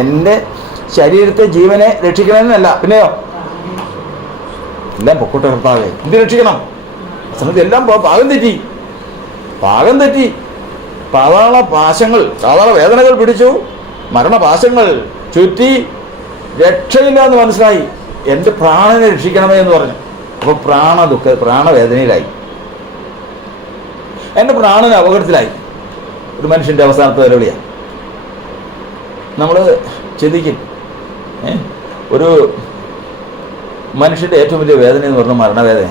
എൻ്റെ ശരീരത്തെ, ജീവനെ രക്ഷിക്കണമെന്നല്ല, പിന്നെയോ എല്ലാം പൊക്കോട്ടെ കർത്താവേ, എന്ത് രക്ഷിക്കണം? സമയത്ത് എല്ലാം പാകം തെറ്റി. പാതാള വേദനകൾ പിടിച്ചു, മരണപാശങ്ങൾ ചുറ്റി, രക്ഷയില്ല എന്ന് മനസ്സിലായി. എൻ്റെ പ്രാണനെ രക്ഷിക്കണമേ എന്ന് പറഞ്ഞു. അപ്പോൾ പ്രാണവേദനയിലായി, എൻ്റെ പ്രാണന് അപകടത്തിലായി. ഒരു മനുഷ്യൻ്റെ അവസാനത്തെ വെല്ലുവിളിയാണ്. നമ്മൾ ചിന്തിക്കും, ഒരു മനുഷ്യൻ്റെ ഏറ്റവും വലിയ വേദന എന്ന് പറഞ്ഞാൽ മരണവേദന.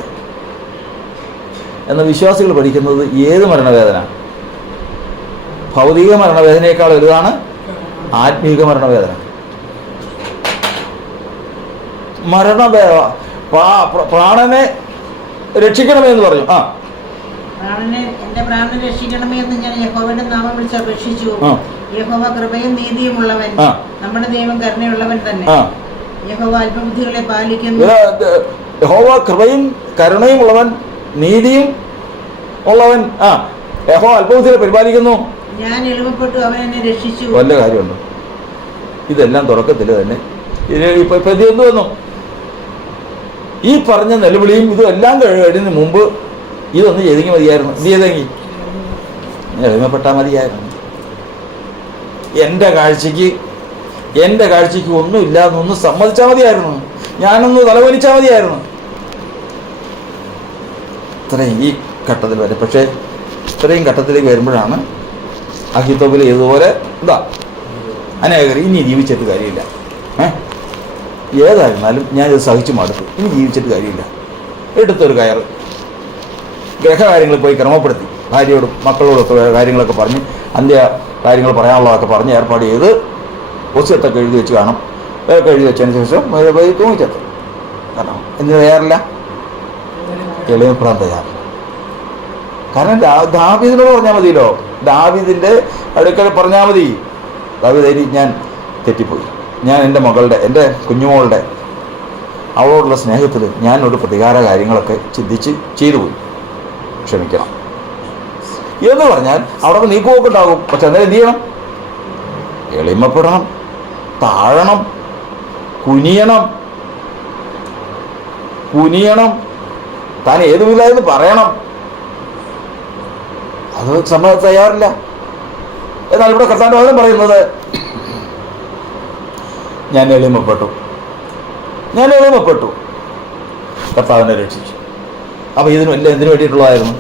എന്നാൽ വിശ്വാസികൾ പഠിക്കുന്നത് ഏത് മരണവേദന? ഭൗതിക മരണവേദനയേക്കാൾ വലുതാണ് ആത്മീക മരണവേദന. പ്രാണനെ രക്ഷിക്കണമേ എന്ന് പറഞ്ഞു. എന്റെ പ്രാണനെ രക്ഷിക്കണമേ എന്ന് ഞാൻ യഹോവയുടെ നാമം വിളിച്ചപേക്ഷിച്ചു. യഹോവ കൃപയും നീതിയും ഉള്ളവൻ, നമ്മുടെ ദൈവം കരുണയുള്ളവൻ തന്നെ. യഹോവ അല്പബുദ്ധികളെ പാലിക്കുന്നു. യഹോവ കൃപയും കരുണയും ഉള്ളവൻ, നീതിയും ഉള്ളവൻ. യഹോവ അല്പബുദ്ധികളെ പരിപാലിക്കുന്നു. ഞാൻ എളിമപ്പെട്ടു, അവൻ എന്നെ രക്ഷിച്ചു. വല്ല കാര്യമുണ്ടോ? ഇതെല്ലാം തുടക്കത്തിൽ തന്നെ ഇപ്പൊ എന്ത് വന്നു? ഈ പറഞ്ഞ നിലവിളിയും ഇതും എല്ലാം കഴിഞ്ഞതിന് മുമ്പ് ഇതൊന്ന് ചെയ്തെങ്കിൽ മതിയായിരുന്നു. എന്ത് ചെയ്തെങ്കിൽ എളിമപ്പെട്ടാൽ മതിയായിരുന്നു. എൻ്റെ കാഴ്ചയ്ക്ക് ഒന്നുമില്ല എന്നൊന്ന് സമ്മതിച്ചാൽ മതിയായിരുന്നു. ഞാനൊന്ന് തലവലിച്ചാൽ മതിയായിരുന്നു. ഇത്രയും ഈ ഘട്ടത്തിൽ വരെ. പക്ഷേ ഇത്രയും ഘട്ടത്തിലേക്ക് വരുമ്പോഴാണ് അഹിത്തോബിൽ ഇതുപോലെ അനേകർ ഇനി ജീവിച്ചിട്ട് കാര്യമില്ല. ഏതായിരുന്നാലും ഞാനിത് സഹിച്ചു മടുത്തു, ഇനി ജീവിച്ചിട്ട് കാര്യമില്ല. എടുത്തൊരു കയറ്, ഗ്രഹകാര്യങ്ങൾ പോയി ക്രമപ്പെടുത്തി, ഭാര്യയോടും മക്കളോടൊക്കെ കാര്യങ്ങളൊക്കെ പറഞ്ഞ്, അന്ത്യ കാര്യങ്ങൾ പറയാനുള്ളതൊക്കെ പറഞ്ഞ് ഏർപ്പാട് ചെയ്ത് ഒച്ചത്തൊക്കെ എഴുതി വെച്ച് കാണും. ഇതൊക്കെ എഴുതി വെച്ചതിന് ശേഷം പോയി തൂങ്ങിച്ചെത്തും. കാരണം എന്തിനു തയ്യാറില്ല? എളിമപ്പെടാൻ തയ്യാറില്ല. കാരണം ദാവീദിനോട് പറഞ്ഞാൽ മതിയല്ലോ, ദാവീദിൻ്റെ അടുക്കൽ പറഞ്ഞാൽ മതി, ദാവീദ് ഞാൻ തെറ്റിപ്പോയി, ഞാൻ എൻ്റെ കുഞ്ഞുമോളുടെ അവളോടുള്ള സ്നേഹത്തിൽ ഞാനൊരു പ്രതികാര കാര്യങ്ങളൊക്കെ ചിന്തിച്ച് ചെയ്തു പോയി, ക്ഷമിക്കണം എന്ന് പറഞ്ഞാൽ അവിടെ നീക്കുപോക്ക് ഉണ്ടാകും. പക്ഷെ അന്നേരം എന്ത് ചെയ്യണം? എളിമപ്പെടണം, താഴണം, കുനിയണം, താൻ ഏതുമില്ലായെന്ന് പറയണം. അത് സമ്മതം തയ്യാറില്ല. എന്നാൽ ഇവിടെ കർത്താവിന്റെ വചനം പറയുന്നത് ഞാൻ എളിമപ്പെട്ടു, കർത്താവിനെ രക്ഷിച്ചു. അപ്പൊ എന്തിനു വേണ്ടിയിട്ടുള്ളതായിരുന്നു?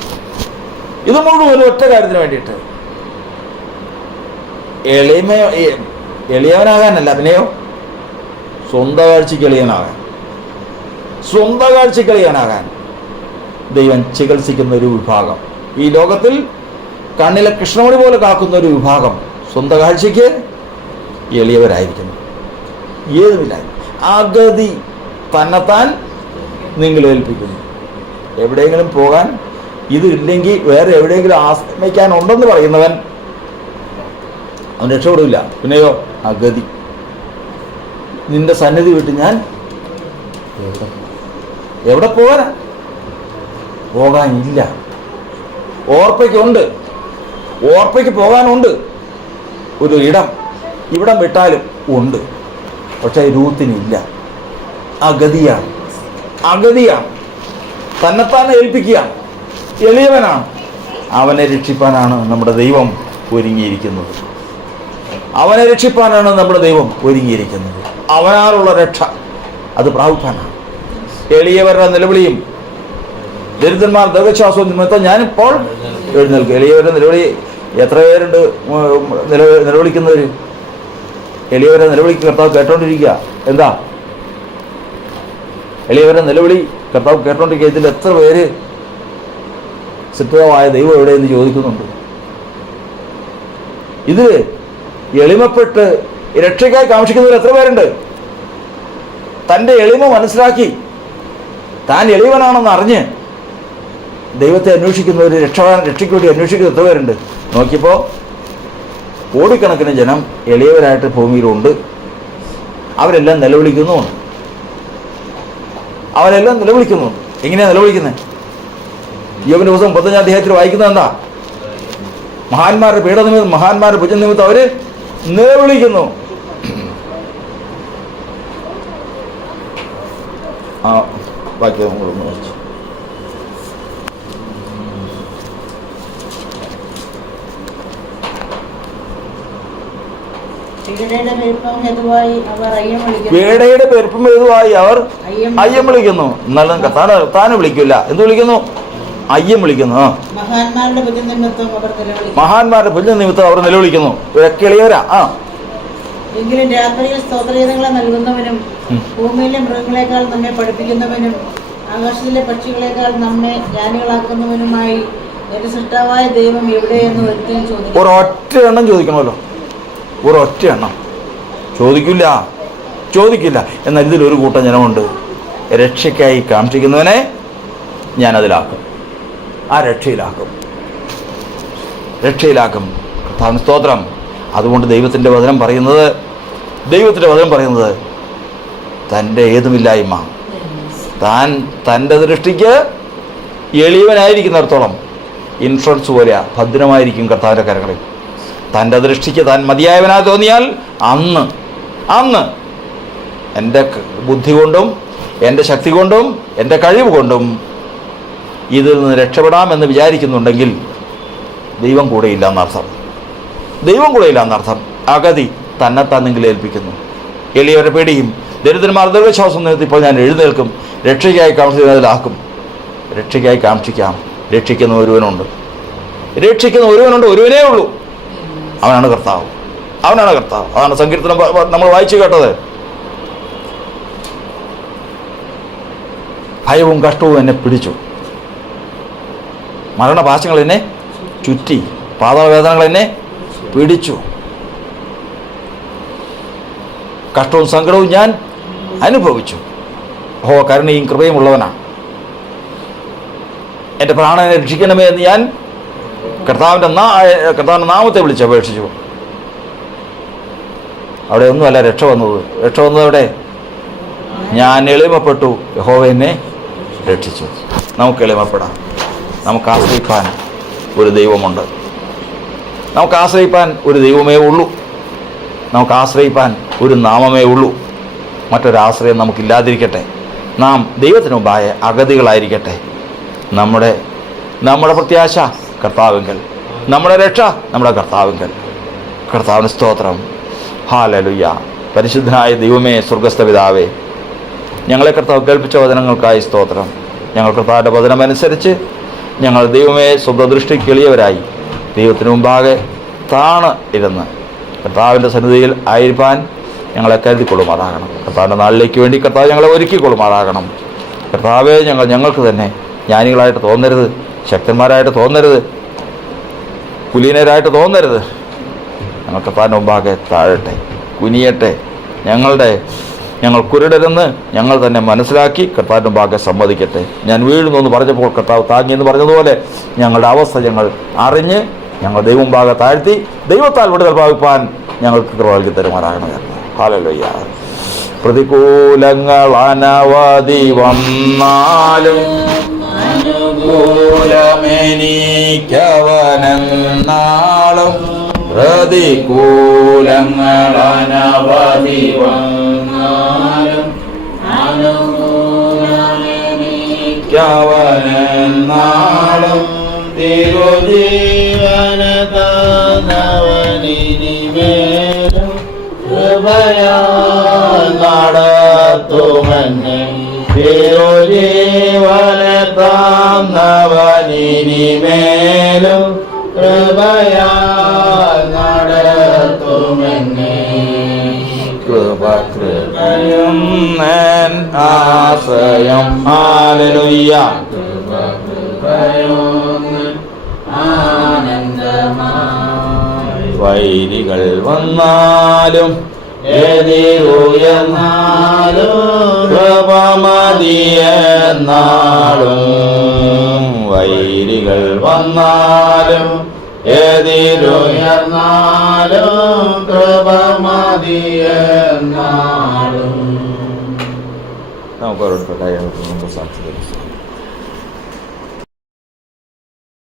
ഇത് മുഴുവൻ ഒറ്റ കാര്യത്തിന് വേണ്ടിയിട്ട്, എളിയവനാകാനല്ല, പിന്നെയോ സ്വന്തം കാഴ്ചയ്ക്ക് എളിയവനാകാൻ ദൈവം ചികിത്സിക്കുന്ന ഒരു വിഭാഗം, ഈ ലോകത്തിൽ കണ്ണിലെ കൃഷ്ണമണി പോലെ കാക്കുന്ന ഒരു വിഭാഗം സ്വന്തം കാഴ്ചയ്ക്ക് എളിയവരായിരിക്കുന്നു. ഏതുമില്ല, അഗതി തന്നെത്താൻ നിങ്ങൾ ഏൽപ്പിക്കുന്നു. എവിടെയെങ്കിലും പോകാൻ ഇതില്ലെങ്കിൽ വേറെ എവിടെയെങ്കിലും ആശ്രമിക്കാനുണ്ടെന്ന് പറയുന്നവൻ അവൻ രക്ഷപ്പെടില്ല. പിന്നെയോ അഗതി. നിന്റെ സന്നിധി വിട്ട് ഞാൻ എവിടെ പോകാനാ? പോകാനില്ല. ഓർപ്പയ്ക്ക് പോകാനുണ്ട് ഒരു ഇവിടം വിട്ടാലും ഉണ്ട്. പക്ഷെ രൂത്തിനില്ല. അഗതിയാണ്. തന്നെത്താനെ ഏൽപ്പിക്കുക, എളിയവനാണ്. അവനെ രക്ഷിപ്പാനാണ് നമ്മുടെ ദൈവം ഒരുങ്ങിയിരിക്കുന്നത്. അവനാലുള്ള രക്ഷ അത് പ്രാപിപ്പാനാണ്. എളിയവരുടെ നിലവിളിയും ദരിദ്രന്മാർ ദീർഘശ്വാസവും നിമിത്തം ഞാനിപ്പോൾ എഴുന്നേൽക്കും. എളിയവരുടെ നിലവിളി എത്ര പേരുണ്ട് നിലവിളിക്കുന്നവർ? എളിയവരുടെ നിലവിളിക്ക് കർത്താവ് കേട്ടോണ്ടിരിക്കുക. എന്താ എളിയവരുടെ നിലവിളി കർത്താവ് കേട്ടോണ്ടിരിക്കുക? ഇതിൽ എത്ര പേര് സിദ്ധമായ ദൈവം എവിടെയെന്ന് ചോദിക്കുന്നുണ്ട്. ഇത് എളിമപ്പെട്ട് രക്ഷയ്ക്കായി കാക്ഷിക്കുന്നവർ എത്ര പേരുണ്ട്? തൻ്റെ എളിമ മനസ്സിലാക്കി താൻ എളിയവനാണെന്ന് അറിഞ്ഞ് ദൈവത്തെ അന്വേഷിക്കുന്നവർ, രക്ഷയ്ക്ക് വേണ്ടി അന്വേഷിക്കുന്ന എത്ര പേരുണ്ട്? നോക്കിയപ്പോൾ കോടിക്കണക്കിന് ജനം എളിയവരായിട്ട് ഭൂമിയിലുണ്ട്. അവരെല്ലാം നിലവിളിക്കുന്നുമുണ്ട്. അവരെല്ലാം നിലവിളിക്കുന്നുണ്ട്. എങ്ങനെയാണ് നിലവിളിക്കുന്നത്? യോബിന്റെ പുസ്തകം 35 അധ്യായത്തിൽ വായിക്കുന്നത് എന്താ? മഹാന്മാരുടെ പീഡനിമിത്തം, മഹാന്മാരുടെ ഭുജനിമിത്തം അവര് നിലവിളിക്കുന്നു. ബാക്കി നമ്മളൊന്ന് വായിച്ചു. പീഡയുടെ പെരുപ്പം ഹേതുവായി അവർ അയ്യം വിളിക്കുന്നു. എന്നാലും താനും വിളിക്കില്ല. എന്ത് വിളിക്കുന്നു? അയ്യം വിളിക്കുന്നു. മഹാന്മാരുടെ ഭുജ നിമിത്തം അവർ നിലവിളിക്കുന്നു. ഇവരൊക്കെ എളിയവരാ. എങ്കിലും രാത്രിയിൽ സ്തോത്രഗീതങ്ങളെ നൽകുന്നവനും ഭൂമിയിലെ മൃഗങ്ങളെക്കാൾ നമ്മെ പഠിപ്പിക്കുന്നവനും ആകാശത്തിലെ പക്ഷികളെക്കാൾ നമ്മെ ജ്ഞാനികളാക്കുന്നവനുമായി എന്റെ സൃഷ്ടാവായ ദൈവം എവിടെയെന്ന് ഒരിക്കലും ചോദിക്കും. ഒരൊറ്റ എണ്ണം ചോദിക്കണമല്ലോ. ഒരൊറ്റ എണ്ണം ചോദിക്കില്ല. എന്നാൽ ഇതിലൊരു കൂട്ടം ജനമുണ്ട്. രക്ഷയ്ക്കായി കാക്ഷിക്കുന്നവനെ ഞാനതിലാക്കും. ആ രക്ഷയിലാക്കും. കർത്താവിന് സ്തോത്രം. അതുകൊണ്ട് ദൈവത്തിൻ്റെ വചനം പറയുന്നത് തൻ്റെ ഏതുമില്ലായ്മ, താൻ തൻ്റെ ദൃഷ്ടിക്ക് എളിയവനായിരിക്കുന്നിടത്തോളം ഇൻഷുറൻസ് പോലെയാ ഭദ്രമായിരിക്കും കർത്താവിൻ്റെ കരങ്ങളിൽ. തൻ്റെ ദൃഷ്ടിക്ക് താൻ മതിയായവനായി തോന്നിയാൽ അന്ന് എൻ്റെ ബുദ്ധി കൊണ്ടും എൻ്റെ ശക്തി കൊണ്ടും എൻ്റെ കഴിവ് കൊണ്ടും ഇതിൽ നിന്ന് രക്ഷപ്പെടാമെന്ന് വിചാരിക്കുന്നുണ്ടെങ്കിൽ ദൈവം കൂടെയില്ല എന്നർത്ഥം. അഗതി തന്നെത്താന്നെങ്കിലും ഏൽപ്പിക്കുന്നു. എളിയവരെ പേടിയും ദരിദ്രന്മാർ ദൈവവിശ്വാസം നിർത്തി ഇപ്പോൾ ഞാൻ എഴുന്നേൽക്കും. രക്ഷയ്ക്കായി കാക്ഷിക്കുന്നതിലാക്കും. രക്ഷയ്ക്കായി കാക്ഷിക്കാം. രക്ഷിക്കുന്ന ഒരുവനുണ്ട്. ഒരുവനേ ഉള്ളൂ. അവനാണ് കർത്താവ്. അതാണ് സങ്കീർത്തനം നമ്മൾ വായിച്ചു കേട്ടത്. ഭയവും കഷ്ടവും എന്നെ പിടിച്ചു. മരണപാശങ്ങൾ എന്നെ ചുറ്റി. പാതാളവേദനകൾ എന്നെ പിടിച്ചു. കഷ്ടവും സങ്കടവും ഞാൻ അനുഭവിച്ചു. കരുണയും കൃപയും ഉള്ളവനാണ്. എൻ്റെ പ്രാണനെ രക്ഷിക്കണമേ എന്ന് ഞാൻ കർത്താവിൻ്റെ നാമത്തെ വിളിച്ചപേക്ഷിച്ചു. അവിടെ ഒന്നുമല്ല രക്ഷ വന്നത് അവിടെ ഞാൻ എളിമപ്പെട്ടു, യഹോവ എന്നെ രക്ഷിച്ചു. നമുക്ക് എളിമപ്പെടാം. നമുക്ക് ആശ്രയിപ്പാൻ ഒരു ദൈവമുണ്ട്. നമുക്ക് ആശ്രയിപ്പാൻ ഒരു ദൈവമേ ഉള്ളൂ. നമുക്ക് ആശ്രയിപ്പാൻ ഒരു നാമമേ ഉള്ളൂ. മറ്റൊരാശ്രയം നമുക്കില്ലാതിരിക്കട്ടെ. നാം ദൈവത്തിന് മുമ്പായ അഗതികളായിരിക്കട്ടെ. നമ്മുടെ പ്രത്യാശ കർത്താവിങ്കൽ, നമ്മുടെ രക്ഷ നമ്മുടെ കർത്താവിങ്കൽ. കർത്താവിന് സ്തോത്രം. ഹല്ലേലൂയ. പരിശുദ്ധനായ ദൈവമേ, സ്വർഗ്ഗസ്ഥ പിതാവേ, ഞങ്ങളെ കർത്താവ് കേൾപ്പിച്ച വചനങ്ങൾക്കായി സ്തോത്രം. ഞങ്ങൾ കർത്താവിൻ്റെ വചനമനുസരിച്ച് ഞങ്ങൾ ദൈവമേ സ്വന്തദൃഷ്ടിക്ക് എളിയവരായി ദൈവത്തിന് മുമ്പാകെ ഇരുന്ന് കർത്താവിൻ്റെ സന്നിധിയിൽ ആയിരിക്കാൻ ഞങ്ങളെ കരുതിക്കൊള്ളുമാറാകണം. കർത്താവിൻ്റെ നാളിലേക്ക് വേണ്ടി കർത്താവ് ഞങ്ങളെ ഒരുക്കിക്കൊള്ളുമാറാകണം. കർത്താവേ, ഞങ്ങൾക്ക് തന്നെ ജ്ഞാനികളായിട്ട് തോന്നരുത്, ശക്തന്മാരായിട്ട് തോന്നരുത്, കുലീനരായിട്ട് തോന്നരുത്. ഞങ്ങൾ കർത്താവിൻ്റെ മുമ്പാകെ താഴട്ടെ, കുനിയട്ടെ. ഞങ്ങൾ കുരുടരെന്ന് ഞങ്ങൾ തന്നെ മനസ്സിലാക്കി കർത്താവിൻ്റെ മുമ്പാകെ സമ്മതിക്കട്ടെ. ഞാൻ വീഴുന്നു എന്ന് പറഞ്ഞപ്പോൾ കർത്താവ് താങ്ങിയെന്ന് പറഞ്ഞതുപോലെ ഞങ്ങളുടെ അവസ്ഥ ഞങ്ങൾ അറിഞ്ഞ് ഞങ്ങൾ ദൈവം മുമ്പാകെ താഴ്ത്തി ദൈവത്താൽ വിടുതൽ പ്രാപിപ്പാൻ ഞങ്ങൾക്ക് കൃപ നൽകി തരുമാറാകണമെന്ന്. ഹല്ലേലൂയ. പ്രതികൂലങ്ങൾ അനവധി വന്നാലും അനുകൂലമെനിക്കവനെന്നാളും പ്രതികൂലങ്ങൾ അനവധി വന്നാലും അനുകൂലമെനിക്കവനെന്നാളും തിരുജീവനദാനവനിനിമേലും കൃപയാൽ നടത്തുമെന്നെ. തിരുജീവനദാനവനിനിമേലും കൃപയാൽ നടത്തുമെന്നെ. കൃപയും ആശ്രയം. ഹല്ലേലൂയ. കൃപയും വൈരികൾ വന്നാലും എതിരുയർന്നാലും കൃപമതിയെന്നാളും വൈരികൾ വന്നാലും എതിരുയർന്നാലും കൃപമതിയെന്നാളും നമുക്ക് ഓരോരുത്തരുടെ സാക്ഷ്യം